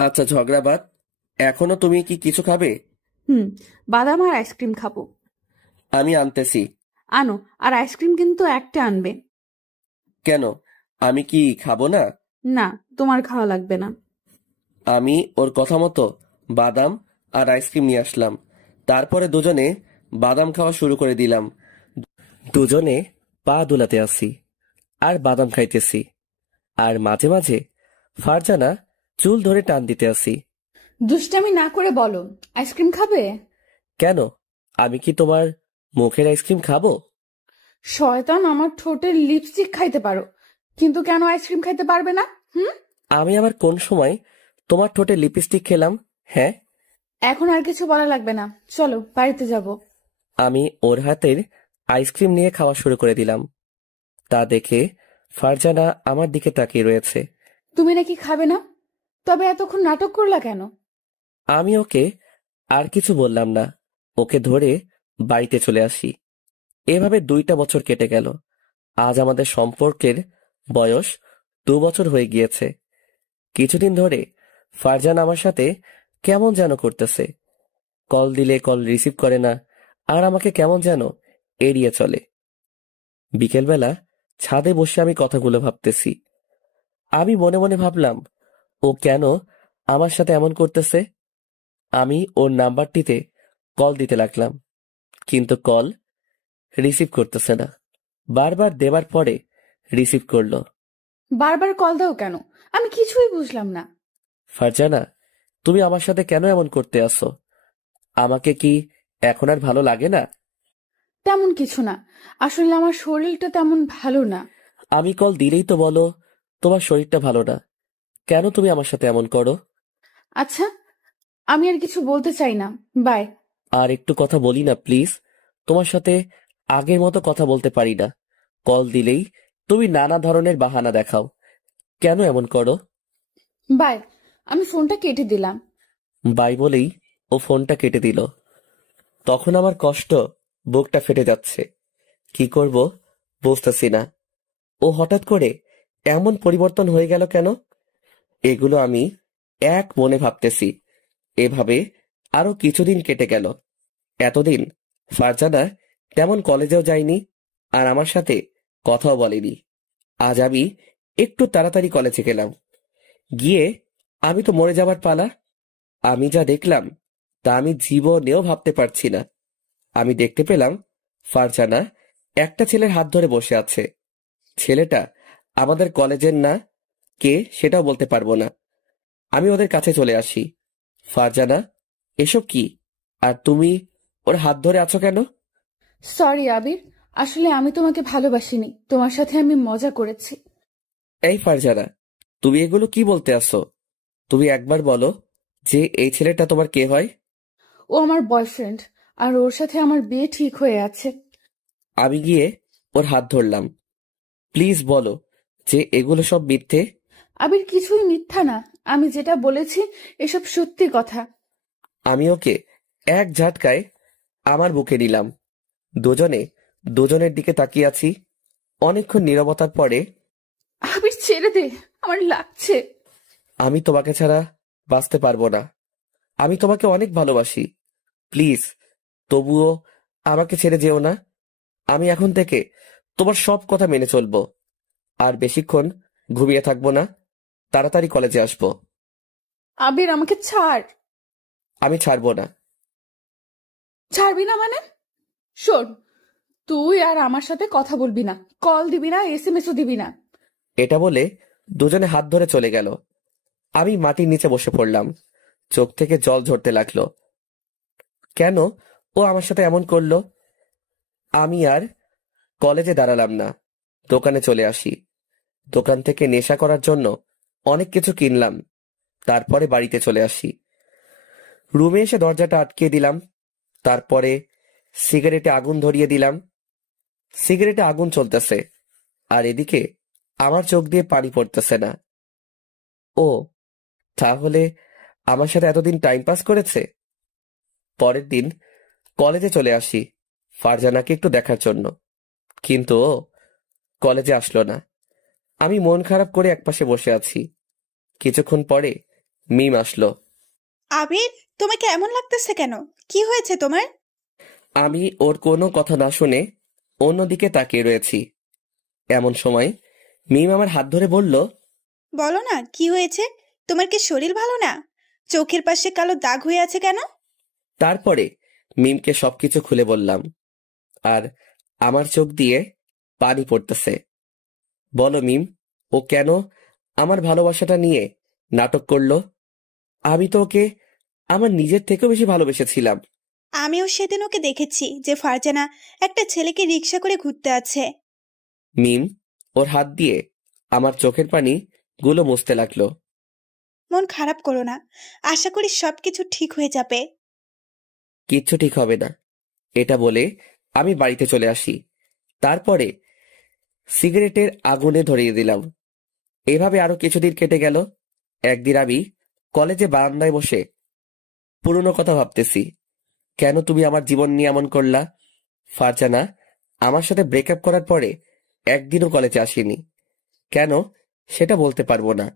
আচ্ছা ঝগড়া বাদ, এখনো তুমি কি কিছু খাবে? বাদাম আর আইসক্রিম খাবো। আমি আনতেছি। আনো, আর আইসক্রিম কিন্তু একটা আনবে। কেন, আমি কি খাবো না? না, তোমার খাওয়া লাগবে না। আমি ওর কথা মতো বাদাম আর আইসক্রিম নিয়ে আসলাম। তারপরে দুজনে বাদাম খাওয়া শুরু করে দিলাম। দুজনে পা দুলাতে আসি আর বাদাম খাইতেছি, আর মাঝে মাঝে ফারজানা চুল ধরে টান দিতে আসি। দুষ্টামি না করে বলো, আইসক্রিম খাবে? কেন, আমি কি তোমার মুখের আইসক্রিম খাবো? শয়তান, আমার ঠোঁটের লিপস্টিক খাইতে পারো, কিন্তু কেন আইসক্রিম খাইতে পারবে না? আমি আবার কোন সময় তোমার ঠোঁটে লিপস্টিক খেলাম? হ্যাঁ, এখন আর কিছু বলা লাগবে না, চলো বাড়িতে যাব। আমি ওর হাতের আইসক্রিম নিয়ে খাওয়া শুরু করে দিলাম। তা দেখে ফারজানা আমার দিকে তাকিয়ে রয়েছে। তুমি নাকি খাবে না? তবে এতক্ষণ নাটক করলা কেন? আমি ওকে আর কিছু বললাম না, ওকে ধরে বাড়িতে চলে আসি। এভাবে 2টা বছর কেটে গেল। আজ আমাদের সম্পর্কের বয়স 2 বছর হয়ে গিয়েছে। কিছুদিন ধরে ফারজানা আমার সাথে কেমন যেন করতেছে। কল দিলে কল রিসিভ করে না, আর আমাকে কেমন যেন এড়িয়ে চলে। বিকেলবেলা ছাদে বসে আমি কথাগুলো ভাবতেছি। আমি মনে মনে ভাবলাম, ও কেন আমার সাথে এমন করতেছে। আমি ওর নাম্বারটিতে কল দিতে লাগলাম, কিন্তু কল রিসিভ করতেছে না। বারবার দেবার পরে রিসিভ করলো। বারবার কল দাও কেন? আমি কিছুই বুঝলাম না। ফারজানা, তুমি আমার সাথে কেন এমন করতে আসো? আমাকে কি এখন আর ভালো লাগে না? তেমন কিছু না, আসলে আমার শরীরটা তেমন ভালো না। আমি কল দিলেই তো বলো তোমার শরীরটা ভালো না। কেন তুমি আমার সাথে এমন করো? আচ্ছা, আমি আর কিছু বলতে চাই না, বাই। আর একটু কথা বলি না প্লিজ? তোমার সাথে আগের মতো কথা বলতে পারি না। কল দিলেই তুমি নানা ধরনের বাহানা দেখাও। কেন এমন করো? বাই। আমি ফোনটা কেটে দিলাম। বাই বলেই ও ফোনটা কেটে দিল। তখন আমার কষ্ট, বুকটা ফেটে যাচ্ছে। কি করব বুঝতেছি না। ও হঠাৎ করে এমন পরিবর্তন হয়ে গেল কেন? এগুলো আমি এক মনে ভাবতেছি। এভাবে আরো কিছুদিন কেটে গেল। এতদিন ফারজানা তেমন কলেজেও যায়নি, আর আমার সাথে কথাও বলেনি। আজ আমি একটু তাড়াতাড়ি কলেজে গেলাম। গিয়ে আমি তো মরে যাবার পালা। আমি যা দেখলাম তা আমি জীবনেও ভাবতে পারছি না। আমি দেখতে পেলাম ফারজানা একটা ছেলের হাত ধরে বসে আছে। ছেলেটা আমাদের কলেজের না, কে সেটাও বলতে পারবো না। আমি ওদের কাছে চলে আসি। ফারজানা, এসব কি? আর তুমি ওর হাত ধরে আছো কেন? সরি আবির, আসলে আমি তোমাকে ভালোবাসিনি, তোমার সাথে আমি মজা করেছি। এই ফারজানা, তুমি এগুলো কি বলতে আসো? তুমি একবার বলো যে এই ছেলেটা তোমার কে হয়? ও আমার বয়ফ্রেন্ড, আর ওর সাথে আমার বিয়ে ঠিক হয়ে আছে। আমি গিয়ে ওর হাত ধরলাম। প্লিজ বলো যে এগুলো সব মিথ্যে। আবির, কিছুই মিথ্যা না, আমি যেটা বলেছি এসব সত্যি কথা। আমি ওকে এক ঝাটকায় আমার বুকে নিলাম। দুজনে দুজনের দিকে তাকিয়ে আছি। অনেকক্ষণ নীরবতার পরে, আবির ছেড়ে দে, আমার লাগছে। আমি তোমাকে ছাড়া বাঁচতে পারবো না। আমি তোমাকে অনেক ভালোবাসি। প্লিজ তবুও আমাকে ছেড়ে যেও না। আমি এখন থেকে তোমার সব কথা মেনে চলবো। আর বেশিক্ষণ ঘুমিয়ে থাকবো না, তাড়াতাড়ি কলেজে আসবো। আবির, আমাকে ছাড়। আমি ছাড়বো না। ছাড়বি না মানে? শোন, তুই আর আমার সাথে কথা বলবি না, কল দিবি না, এসএমএসও দিবি না। এটা বলে দুজনে হাত ধরে চলে গেল। আমি মাটির নিচে বসে পড়লাম। চোখ থেকে জল ঝরতে লাগলো। কেন ও আমার সাথে এমন করলো? আমি আর কলেজে দাঁড়ালাম না, দোকানে চলে আসি। দোকান থেকে নেশা করার জন্য অনেক কিছু কিনলাম। তারপরে বাড়িতে চলে আসি। রুমে এসে দরজাটা আটকে দিলাম। তারপরে সিগারেটে আগুন ধরিয়ে দিলাম। সিগারেটে আগুন চলতেছে, আর এদিকে আমার চোখ দিয়ে পানি পড়তেছে না। ও তাহলে আমার সাথে এতদিন টাইম পাস করেছে। পরের দিন কলেজে চলে আসি ফারজানাকে একটু দেখার জন্য, কিন্তু ও কলেজে আসলো না। আমি মন খারাপ করে একপাশে বসে আছি। কিছুক্ষণ পরে মিম আসলো। আবির, তোমাকে এমন লাগতেছে কেন? কি হয়েছে তোমার? আমি ওর কোনো কথা না শুনে অন্যদিকে তাকিয়ে রয়েছি। এমন সময় মিম আমার হাত ধরে বলল, বলো না কি হয়েছে? তোমার কি শরীর ভালো না? চোখের পাশে কালো দাগ হয়ে আছে কেন? তারপরে মিমকে সবকিছু খুলে বললাম। আর আমার চোখ দিয়ে পানি পড়তেছে। বলো মিম, ও কেন আমার ভালোবাসাটা নিয়ে নাটক করলো? আমি তো ওকে আমার নিজের থেকেও বেশি ভালোবেসেছিলাম। আমিও সেদিন ওকে দেখেছি যে ফারজানা একটা ছেলেকে রিক্সা করে ঘুরতে আছে। মিম ওর হাত দিয়ে আমার চোখের পানি গুলো মুছতে লাগলো। মন খারাপ করো না, আশা করি সবকিছু ঠিক হয়ে যাবে। কিচ্ছু ঠিক হবে না, এটা বলে আমি বাড়িতে চলে আসি। তারপরে সিগারেটের আগুনে ধরিয়ে দিলাম। এভাবে আরো কিছুদিন কেটে গেল। একদিন আমি কলেজে বারান্দায় বসে পুরনো কথা ভাবতেছি। কেন তুমি আমার জীবন নিয়ে এমন করলা? ফারজানা আমার সাথে ব্রেকআপ করার পরে একদিনও কলেজে আসেনি। কেন সেটা বলতে পারবো না।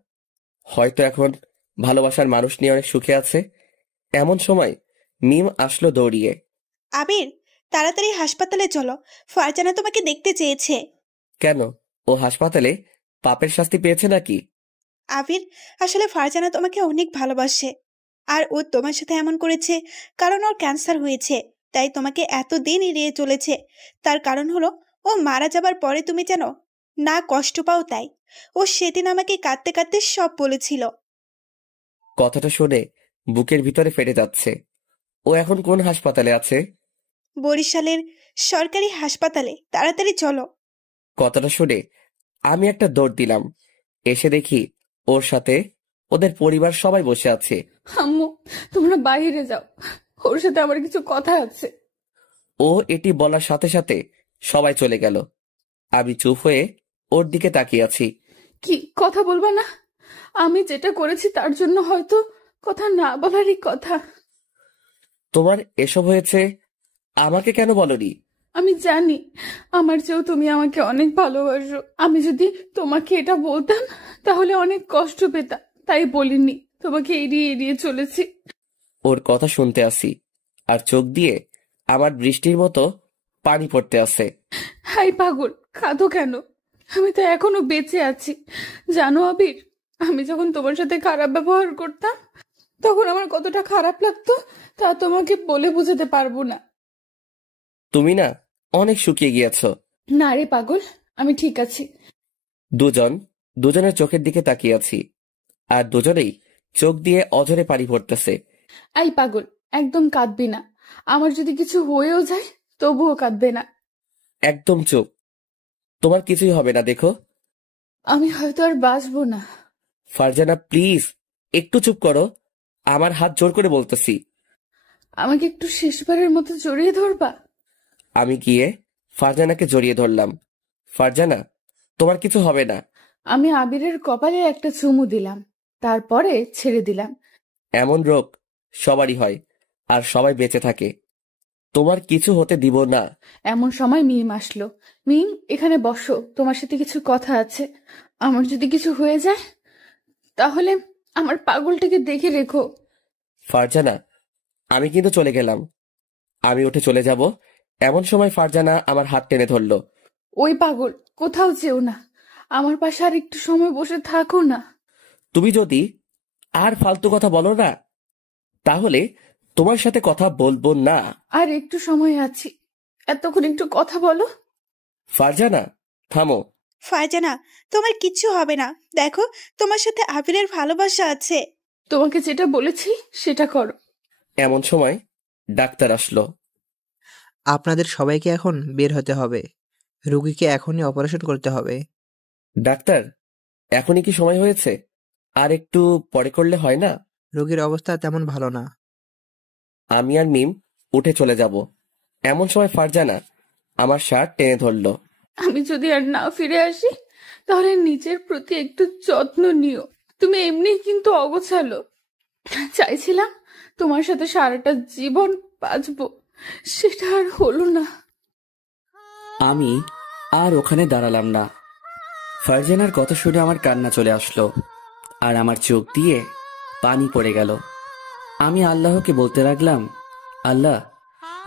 হয়তো এখন ভালোবাসার মানুষ নিয়ে অনেক সুখে আছে। এমন সময় মিম আসলো দৌড়িয়ে। আবির, তাড়াতাড়ি হাসপাতালে চলো, ফারজানা তোমাকে দেখতে চেয়েছে। কেন, ও হাসপাতালে পাপের শাস্তি পেয়েছে নাকি? আবির, আসলে ফারজানা তোমাকে অনেক ভালোবাসে, আর ও তোমার সাথে এমন করেছে কারণ ওর ক্যান্সার হয়েছে, তাই তোমাকে এতদিন এড়িয়ে চলেছে। তার কারণ হলো ও মারা যাবার পরে তুমি যেন না কষ্ট পাও, তাই ও সেদিন আমাকে কাঁদতে কাঁদতে সব বলেছিল। কথাটা শুনে বুকের ভিতরে ফেটে যাচ্ছে। ও এখন কোন হাসপাতালে আছে? বরিশালের সরকারি হাসপাতালে, তাড়াতাড়ি চলো। কথাটা শুনে আমি একটা দৌড় দিলাম। এসে দেখি ওর সাথে ওদের পরিবার সবাই বসে আছে। আম্মু, তোমরা বাইরে যাও, ওর সাথে আমার কিছু কথা আছে। ও এটি বলার সাথে সাথে সবাই চলে গেল। আমি চুপ হয়ে ওর দিকে তাকিয়ে আছি। কি কথা বলবা না? আমি যেটা করেছি তার জন্য হয়তো কথা না বলারই কথা। তোমার এসব হয়েছে, আমাকে কেন বলনি? আমি জানি আমার চেয়েও তুমি আমাকে অনেক ভালোবাসো। আমি যদি তোমাকে এটা বলতাম তাহলে অনেক কষ্ট পেতাম, তাই বলিনি, তোমাকে এড়িয়ে এড়িয়ে চলেছি। ওর কথা শুনতে আসি আর চোখ দিয়ে আমার বৃষ্টির মতো পানি পড়তে আসে। হাই পাগল, কাঁদো কেন? আমি তো এখনো বেঁচে আছি। জানো আবির, আমি যখন তোমার সাথে খারাপ ব্যবহার করতাম তখন আমার কতটা খারাপ লাগতো তা তোমাকে বলে বোঝাতে পারবো না। তুমি না অনেক শুকিয়ে গিয়েছ। না রে পাগল, আমি ঠিক আছি। দুজনের চোখের দিকে তাকিয়ে আছি আর দুজনেই চোখ দিয়ে অঝরে পানি পড়তেছে। এই পাগল, একদম কাঁদবি না। আমার যদি কিছু হয়েও যায় তবুও কাঁদবে না। একদম চুপ, তোমার কিছুই হবে না, দেখো। আমি হয়তো আর বাঁচবো না। ফারজানা প্লিজ একটু চুপ করো, আমার হাত জোর করে বলতেছি। আমাকে একটু শেষবারের মতো জড়িয়ে ধরবা? আমি গিয়ে ফারজানাকে জড়িয়ে ধরলাম। ফারজানা, তোমার কিছু হবে না। আমি আবিরের কপালে একটা চুমু দিলাম, তারপরে ছেড়ে দিলাম। এমন রোগ সবারই হয় আর সবাই বেঁচে থাকে, তোমার কিছু হতে দিব না। এমন সময় মিম আসলো। মিম, এখানে বসো, তোমার সাথে কিছু কথা আছে। আমার যদি কিছু হয়ে যায় তাহলে আমার পাগলটাকে দেখে রেখো। ফারজানা, আমি কিন্তু চলে গেলাম। আমি উঠে চলে যাব এমন সময় ফারজানা আমার হাত টেনে ধরলো। ওই পাগল, কোথাও যেও না, আমার পাশে আর একটু সময় বসে থাকো না। তুমি যদি আর ফালতু কথা বলো না তাহলে তোমার সাথে কথা বলবো না। আর একটু সময় আছি, এতক্ষণ একটু কথা বলো। ফারজানা থামো। ফারজানা, তোমার কিচ্ছু হবে না, দেখো তোমার সাথে আবিরের ভালোবাসা আছে। তোমাকে যেটা বলেছি সেটা করো। এমন সময় ডাক্তার আসলো। আপনাদের সবাইকে এখন বের হতে হবে, রুগীকে এখনই অপারেশন করতে হবে। ডাক্তার, এখনই কি সময় হয়েছে? আর একটু পরে করলে হয় না? রোগীর অবস্থা তেমন ভালো না। আমি আর মিম উঠে চলে যাব এমন সময় ফারজানা আমার শার্ট টেনে ধরলো। আমি যদি আর না ফিরে আসি তাহলে নিজের প্রতি একটু যত্ন নিও। তুমি এমনি কিন্তু অগোছালো। চাইছিলাম তোমার সাথে সারাটা জীবন বাঁচবো, সেটা আর হলো না। আমি আর ওখানে দাঁড়ালাম না। ফারজানার কথা শুনে আমার কান্না চলে আসলো আর আমার চোখ দিয়ে পানি পড়ে গেল। আমি আল্লাহকে বলতে লাগলাম, আল্লাহ,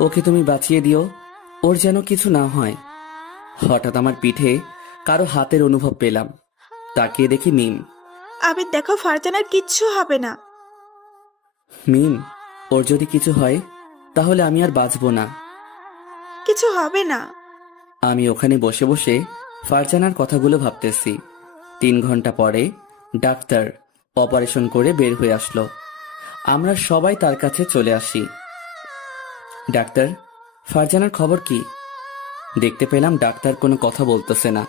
ওকে তুমি বাঁচিয়ে দিও, ওর যেন কিছু না হয়। হঠাৎ আমার পিঠে কারো হাতের অনুভব পেলাম। তাকিয়ে দেখি মিম। আবির, দেখো ফারজানার কিচ্ছু হবে না। মিম, ওর যদি কিছু হয় তাহলে আমি আর বাঁচবো না। কিছু হবে না। আমি ওখানে বসে বসে ফারজানার কথাগুলো ভাবতেছি। 3 ঘন্টা পরে ডাক্তার অপারেশন করে বের হয়ে আসলো। আমরা সবাই তার কাছে চলে আসি। ডাক্তার, ফারজানার খবর কি? দেখতে পেলাম ডাক্তার কোনো কথা বলতেছে না।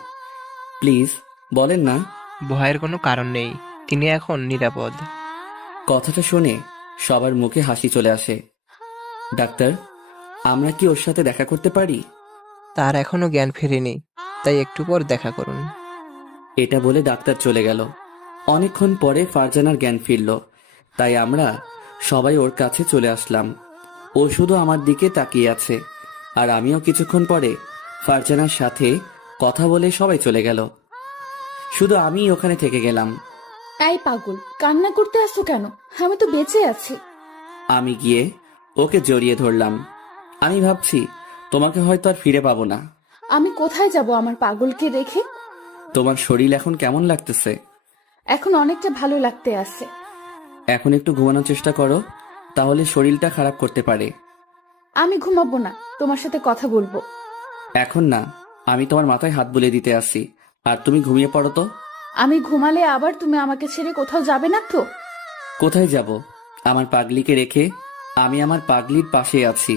প্লিজ বলেন না। ভয়ের কোনো কারণ নেই, তিনি এখন নিরাপদ। কথাটা শুনে সবার মুখে হাসি চলে আসে। ডাক্তার, আমরা কি ওর সাথে দেখা করতে পারি? তার এখনো জ্ঞান ফেরেনি, তাই একটু পর দেখা করুন। এটা বলে ডাক্তার চলে গেল। অনেকক্ষণ পরে ফারজানার জ্ঞান ফিরল, তাই আমরা সবাই ওর কাছে চলে আসলাম। ও শুধু আমার দিকে তাকিয়ে আছে আর আমিও কিছুক্ষণ পরে ফারজানার সাথে কথা বলে সবাই চলে গেল। শুধু আমি ওখানে থেকে গেলাম। এই পাগল, কান্না করতে আসছো কেন? আমি তো বেঁচে আছি। আমি গিয়ে ওকে জড়িয়ে ধরলাম। আমি ভাবছি তোমাকে হয়তো আর ফিরে পাবো না। আমি কোথায় যাব আমার পাগলকে রেখে? তোমার শরীর এখন কেমন লাগতেছে? এখন অনেকটা ভালো লাগতে আছে। এখন একটু ঘুমানোর চেষ্টা করো, তাহলে শরীরটা খারাপ করতে পারে। আমি ঘুমাবো না, তোমার সাথে কথা বলবো। এখন না, আমি তোমার মাথায় হাত বুলিয়ে দিতে আসি, আর তুমি ঘুমিয়ে পড়ো তো। আমি ঘুমালে আবার তুমি আমাকে ছেড়ে কোথাও যাবে না তো? কোথায় যাব? আমার পাগলিকে রেখে? আমি আমার পাগলির পাশে আছি,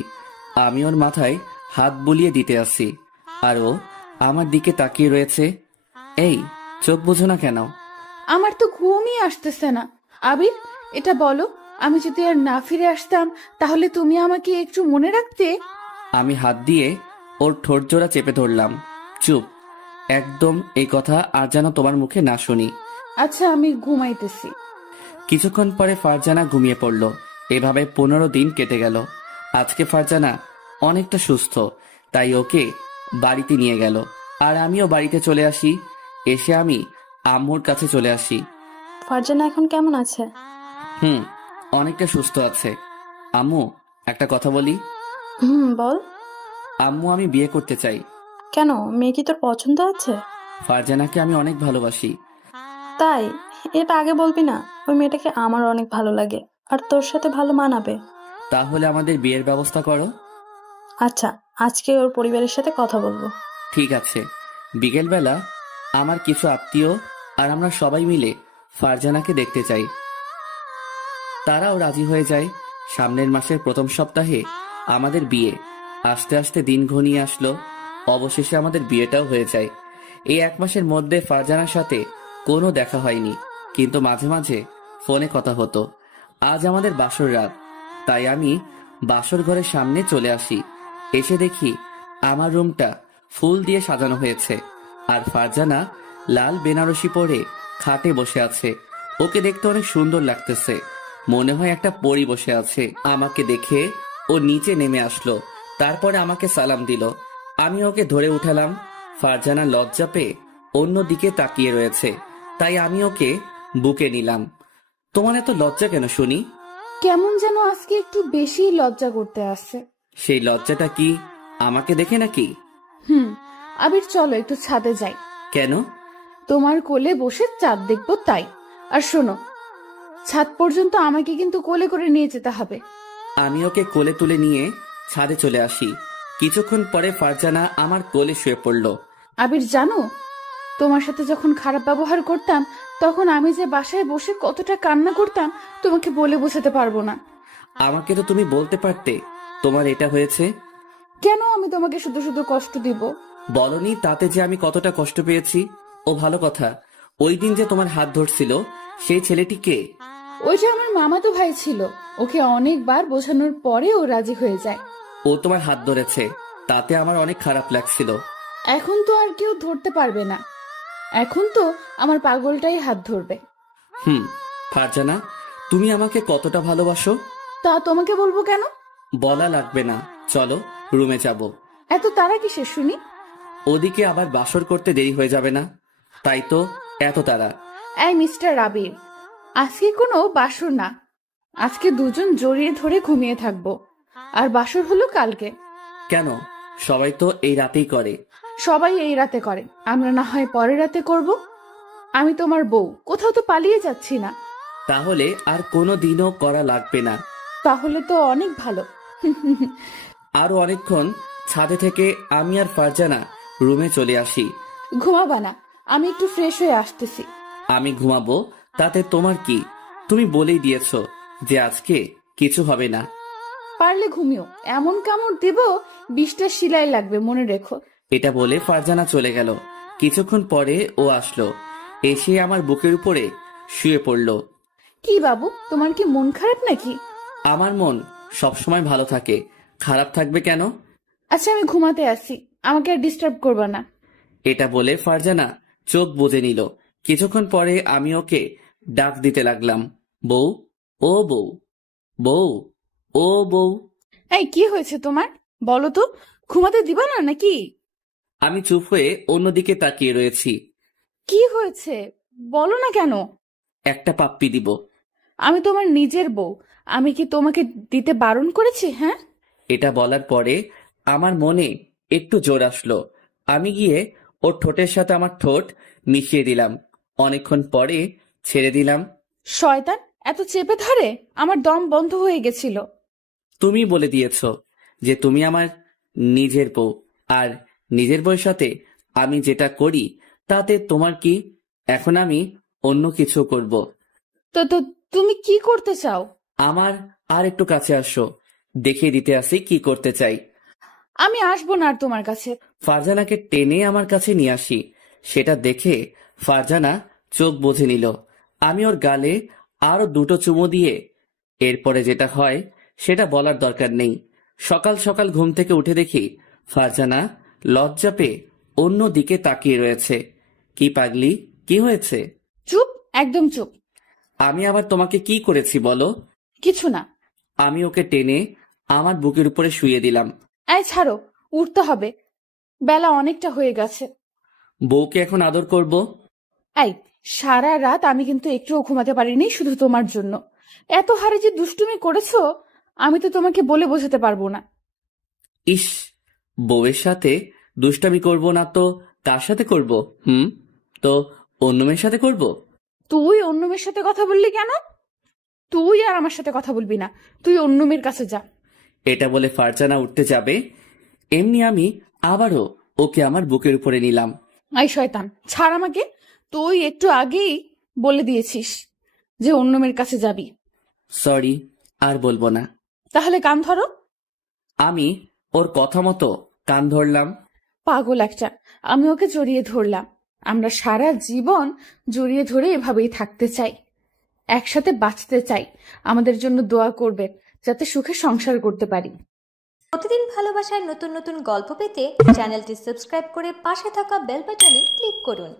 আমি ওর মাথায় হাত বুলিয়ে দিতে আসি, আর ও আমার দিকে তাকিয়ে রয়েছে। এই, চোখ বুঝো না কেন? আমার তো ঘুমই আসতেছে না। আবির, এটা বলো, আমি যদি আর না ফিরে আসতাম তাহলে তুমি আমাকে একটু মনে রাখতে? আমি হাত দিয়ে ওর ঠোঁট জোড়া চেপে ধরলাম। চুপ, একদম এই কথা আর যেন তোমার মুখে না শুনি। আচ্ছা, আমি ঘুমাইতেছি। কিছুক্ষণ পরে ফারজানা ঘুমিয়ে পড়ল। এভাবে 15 দিন কেটে গেল। আজকে ফারজানা অনেকটা সুস্থ, তাই ওকে বাড়িতে নিয়ে গেল, আর আমিও বাড়িতে চলে আসি। এসে আমি আম্মুর কাছে চলে আসি। ফারজানা এখন কেমন আছে? অনেকটা সুস্থ আছে। আম্মু, একটা কথা বলি। বল। আম্মু, আমি বিয়ে করতে চাই। কেন, মেয়ে কি তোর পছন্দ আছে? ফারজানাকে আমি অনেক ভালোবাসি। তাই? এটা আগে বলবি না? ওই মেয়েটাকে আমার অনেক ভালো লাগে, আর তোর সাথে ভালো মানাবে। তাহলে আমাদের বিয়ের ব্যবস্থা করো। আচ্ছা, আজকে ওর পরিবারের সাথে কথা বলবো। ঠিক আছে। বিকেলবেলা আমার কিছু আত্মীয় আর আমরা সবাই মিলে ফারজানাকে দেখতে চাই। তারাও রাজি হয়ে যায়। সামনের মাসের প্রথম সপ্তাহে আমাদের বিয়ে। আস্তে আস্তে দিন ঘনিয়ে আসলো। অবশেষে আমাদের বিয়েটাও হয়ে যায়। এই 1 মাসের মধ্যে ফারজানার সাথে কোনো দেখা হয়নি, কিন্তু মাঝে মাঝে ফোনে কথা হতো। আজ আমাদের বাসর রাত, তাই আমি বাসর ঘরের সামনে চলে আসি। এসে দেখি আমার রুমটা ফুল দিয়ে সাজানো হয়েছে, আর ফারজানা লাল বেনারসি পরে খাটে বসে আছে। ওকে দেখতে অনেক সুন্দর লাগতেছে, মনে হয় একটা পরী বসে আছে। আমাকে দেখে ও নিচে নেমে আসলো, তারপরে আমাকে সালাম দিল। আমি ওকে ধরে উঠালাম। ফারজানা লজ্জা পেয়ে অন্যদিকে তাকিয়ে রয়েছে, তাই আমি ওকে বুকে নিলাম। তোমার এত লজ্জা কেন শুনি? কেমন যেন আজকে একটু বেশি লজ্জা করতে আসছে। সেই লজ্জাটা কি আমাকে দেখে নাকি? আবির, চলো একটু ছাদে যাই। কেন? তোমার কোলে বসে চাঁদ দেখবো তাই। আর শোনো, ছাদ পর্যন্ত আমাকে কিন্তু কোলে করে নিয়ে যেতে হবে। আমি ওকে কোলে তুলে নিয়ে ছাদে চলে আসি। কিছুক্ষণ পরে ফারজানা আমার কোলে শুয়ে পড়ল। আবির, জানো, তোমার সাথে যখন খারাপ ব্যবহার করতাম তখন আমি যে বাসায় বসে কতটা কান্না করতাম তোমাকে বলে বোঝাতে পারবো না। আমাকে তো তুমি বলতে পারতে তোমার এটা হয়েছে। কেন আমি তোমাকে শুধু শুধু কষ্ট দিব? বলনি তাতে যে আমি কতটা কষ্ট পেয়েছি। ও ভালো কথা, ওই দিন যে তোমার হাত ধরছিল সেই ছেলেটি কে? ওইটা আমার মামাতো ভাই ছিল। ওকে অনেকবার বোঝানোর পরে ও রাজি হয়ে যায়। ও তোমার হাত ধরেছে, তাতে আমার অনেক খারাপ লাগছিল। এখন তো আর কেউ ধরতে পারবে না, এখন তো আমার পাগলটাই হাত ধরবে। ফারজানা, তুমি আমাকে কতটা ভালোবাসো? তা তোমাকে বলবো কেন? বলা লাগবে না, চলো রুমে যাব। এত তারা কিসের শুনি? ওদিকে আবার বাসর করতে দেরি হয়ে যাবে না, তাই তো এত তারা। এই মিস্টার আবির, আজকে কোনো বাসর না। আজকে দুজন জড়িয়ে ধরে ঘুমিয়ে থাকবো, আর বাসর হলো কালকে। কেন? সবাই তো এই রাতেই করে। সবাই এই রাতে করে, আমরা না হয় পরের রাতে করব। আমি তোমার বউ, কোথাও তো পালিয়ে যাচ্ছি না। তাহলে আর কোনো দিনও করা লাগবে না। তাহলে তো অনেক ভালো। আরো অনেকক্ষণ ছাদে থেকে আমি আর ফারজানা রুমে চলে আসি। ঘুমাবা না? আমি একটু ফ্রেশ হয়ে আসতেছি। আমি ঘুমাবো, তাতে তোমার কি? তুমি বলেই দিয়েছো যে আজকে কিছু হবে না। পারলে ঘুমিও, এমন কামড় দেব 20টা সেলাই লাগবে, মনে রেখো। এটা বলে ফারজানা চলে গেল। কিছুক্ষণ পরে ও আসলো, এসে আমার বুকের উপরে শুয়ে পড়ল। কি বাবু, তোমার কি মন খারাপ নাকি? আমার মন সবসময় ভালো থাকে, খারাপ থাকবে কেন? আচ্ছা, আমি ঘুমাতে আসি, আমাকে আর ডিস্টার্ব করবে না। এটা বলে ফারজানা চোখ বুজে নিল। কিছুক্ষণ পরে আমি ওকে ডাক দিতে লাগলাম, বউ, ও বউ, বউ, ও বউ। এই, কি হয়েছে তোমার? বলো তো, ঘুমাতে দিবা না নাকি? আমি চুপ হয়ে অন্যদিকে তাকিয়ে রয়েছি। কি হয়েছে বলো না কেন? একটা পাপ্পি দিব। আমি তোমার নিজের বউ, আমি কি তোমাকে দিতে বারণ করেছি? হ্যাঁ, এটা বলার পরে আমার মনে একটু জোর আসলো। আমি গিয়ে ওর ঠোঁটের সাথে আমার ঠোঁট মিশিয়ে দিলাম। অনেকক্ষণ পরে ছেড়ে দিলাম। শয়তান এত চেপে ধরে আমার দম বন্ধ হয়ে গেছিল। তুমি বলে দিয়েছ যে তুমি আমার নিজের বউ, আর নিজের বউয়ের সাথে আমি যেটা করি তাতে তোমার কি? এখন আমি অন্য কিছু করব। তো তো তুমি কি করতে চাও? আমার আর একটু কাছে আসো, দেখিয়ে দিতে আসি কি করতে চাই। আমি আসবো না আর তোমার কাছে। ফারজানাকে টেনে আমার কাছে নিয়ে আসি। সেটা দেখে ফারজানা চোখ বুজে নিল। আমি ওর গালে আরো দুটো চুমু দিয়ে এরপরে যেটা হয় সেটা বলার দরকার নেই। সকাল সকাল ঘুম থেকে উঠে দেখি ফারজানা লজ্জা পেয়ে অন্য দিকে তাকিয়ে রয়েছে। কি পাগলি, কি হয়েছে? চুপ, একদম চুপ। আমি আবার তোমাকে কি করেছি বলো? কিছু না। আমি ওকে টেনে আমার বুকের উপরে শুইয়ে দিলাম। এই ছাড়ো, উঠতে হবে, বেলা অনেকটা হয়ে গেছে। বউকে এখন আদর করব। এই সারা রাত আমি কিন্তু একটুও ঘুমাতে পারিনি শুধু তোমার জন্য। এত হারে যে দুষ্টুমি করেছো আমি তো তোমাকে বলে বোঝাতে পারবো না। ইস, বউয়ের সাথে দুষ্টামি করব না তো কার সাথে করব? তো অন্য মেয়ের সাথে করব। তুই অন্য মেয়ের সাথে কথা বললি কেন? তুই আর আমার সাথে কথা বলবি না, তুই অন্য মেয়ের কাছে যা। এটা বলে ফারজানা উঠতে যাবে, এমনি আমি আবারও ওকে আমার বুকের উপরে নিলাম। আই শয়তান, ছাড় আমাকে। তুই একটু আগেই বলে দিয়েছিস যে অন্য মেয়ের কাছে যাবি। সরি, আর বলবো না। তাহলে কান ধরো। আমি ওর কথা মতো কান ধরলাম। পাগল একটা, আমি ওকে জড়িয়ে ধরলাম। আমরা সারা জীবন জড়িয়ে ধরে এভাবেই থাকতে চাই, একসাথে বাঁচতে চাই। আমাদের জন্য দোয়া করবেন যাতে সুখে সংসার করতে পারি। প্রতিদিন ভালোবাসার নতুন নতুন গল্প পেতে চ্যানেলটি সাবস্ক্রাইব করে পাশে থাকা বেল বাটনে ক্লিক করুন।